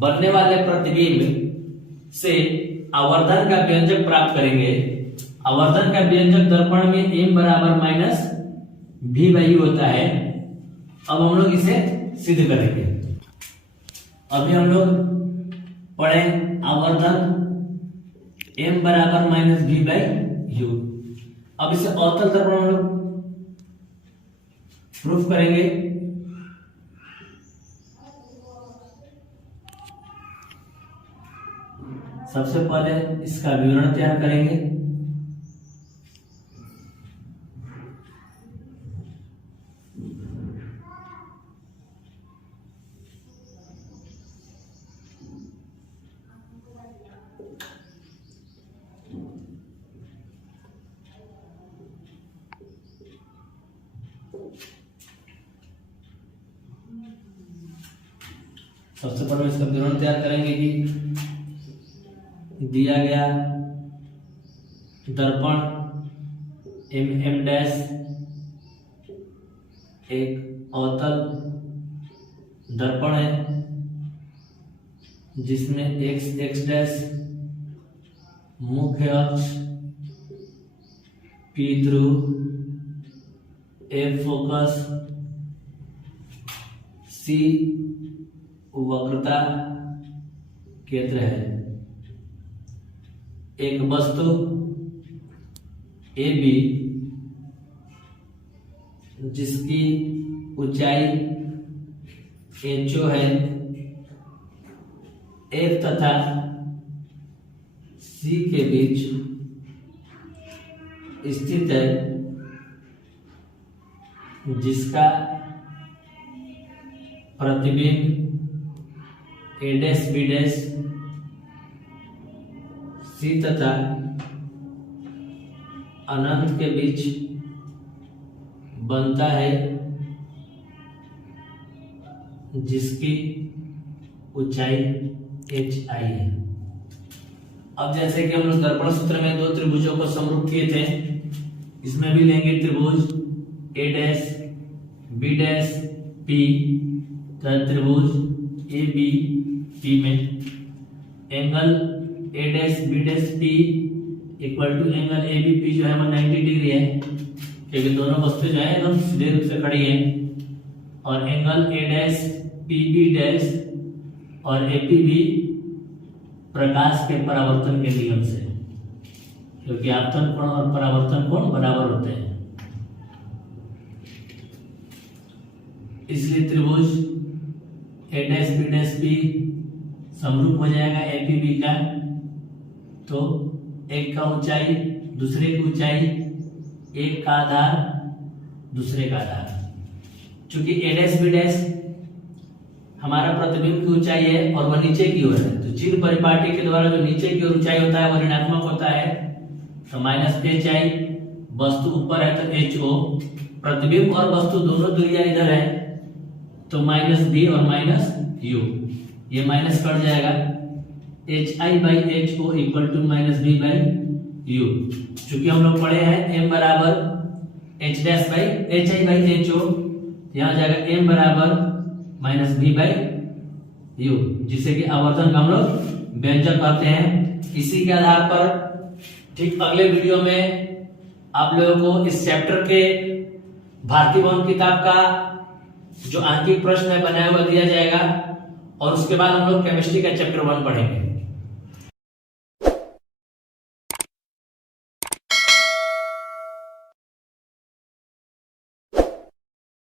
बनने वाले प्रतिबिंब से आवर्धन का व्यंजक प्राप्त करेंगे। आवर्धन का व्यंजक दर्पण में m बराबर माइनस v/u होता है। अब हम लोग इसे सिद्ध करेंगे। अभी हम लोग पढ़े आवर्धन m बराबर माइनस v/u। अब इसे अवतल दर्पण हम लोग प्रूफ करेंगे। सबसे पहले इसका विवरण तैयार करेंगे। सबसे पहले इसका विवरण तैयार करेंगे कि दिया गया दर्पण m डैश एक अवतल दर्पण है जिसमें x डैश मुख्य अक्ष, p ध्रुव, f फोकस, c वक्रता केंद्र है। एक वस्तु AB जिसकी ऊंचाई HO है, F तथा C के बीच स्थित है, जिसका प्रतिबिंब A dash B dash C तथा अनंत के बीच बनता है, जिसकी ऊंचाई HI है। अब जैसे कि हम लोग दर्पण सूत्र में दो त्रिभुजों को समरूप किए थे, इसमें भी लेंगे त्रिभुज A dash B dash P तथा त्रिभुज AB P में angle A dash B dash P equal to angle ABP जो है 190 डिग्री है, क्योंकि दोनों वस्तु जो है एकदम सीधे रूप से खड़ी है। और angle A dash PB dash और AP भी प्रकाश के परावर्तन के नियम से, क्योंकि आपतन कोण और परावर्तन कोण बराबर होते हैं, इसलिए त्रिभुज A dash B dash P समरूप हो जाएगा APB का। तो एक का ऊंचाई दूसरे की ऊंचाई, एक का आधार दूसरे का आधार। चूंकि A डैश B डैश हमारा प्रतिबिंब की ऊंचाई है और वह नीचे की ओर है, तो चिन्ह परिपाटी के द्वारा जो नीचे की ओर ऊंचाई होता है वह ऋणात्मक होता है, तो माइनस HI। वस्तु ऊपर है तो HO, प्रतिबिंब और वस्तु दोनों दूरियां इधर है, तो माइनस B और माइनस U, ये माइनस कट जाएगा। HI/HO equal to minus B/U। चूंकि हम लोग पढ़े हैं m बराबर H डैश बाई HI/HO, यहाँ जाएगा m बराबर माइनस B/U, जिसे कि आवर्धन का हम लोग व्यंजक कहते हैं। इसी के आधार पर ठीक अगले वीडियो में आप लोगों को इस चैप्टर के भारतीय भवन किताब का जो आंकिक प्रश्न है बनाया हुआ दिया जाएगा, और उसके बाद हम लोग केमिस्ट्री का चैप्टर 1 पढ़ेंगे।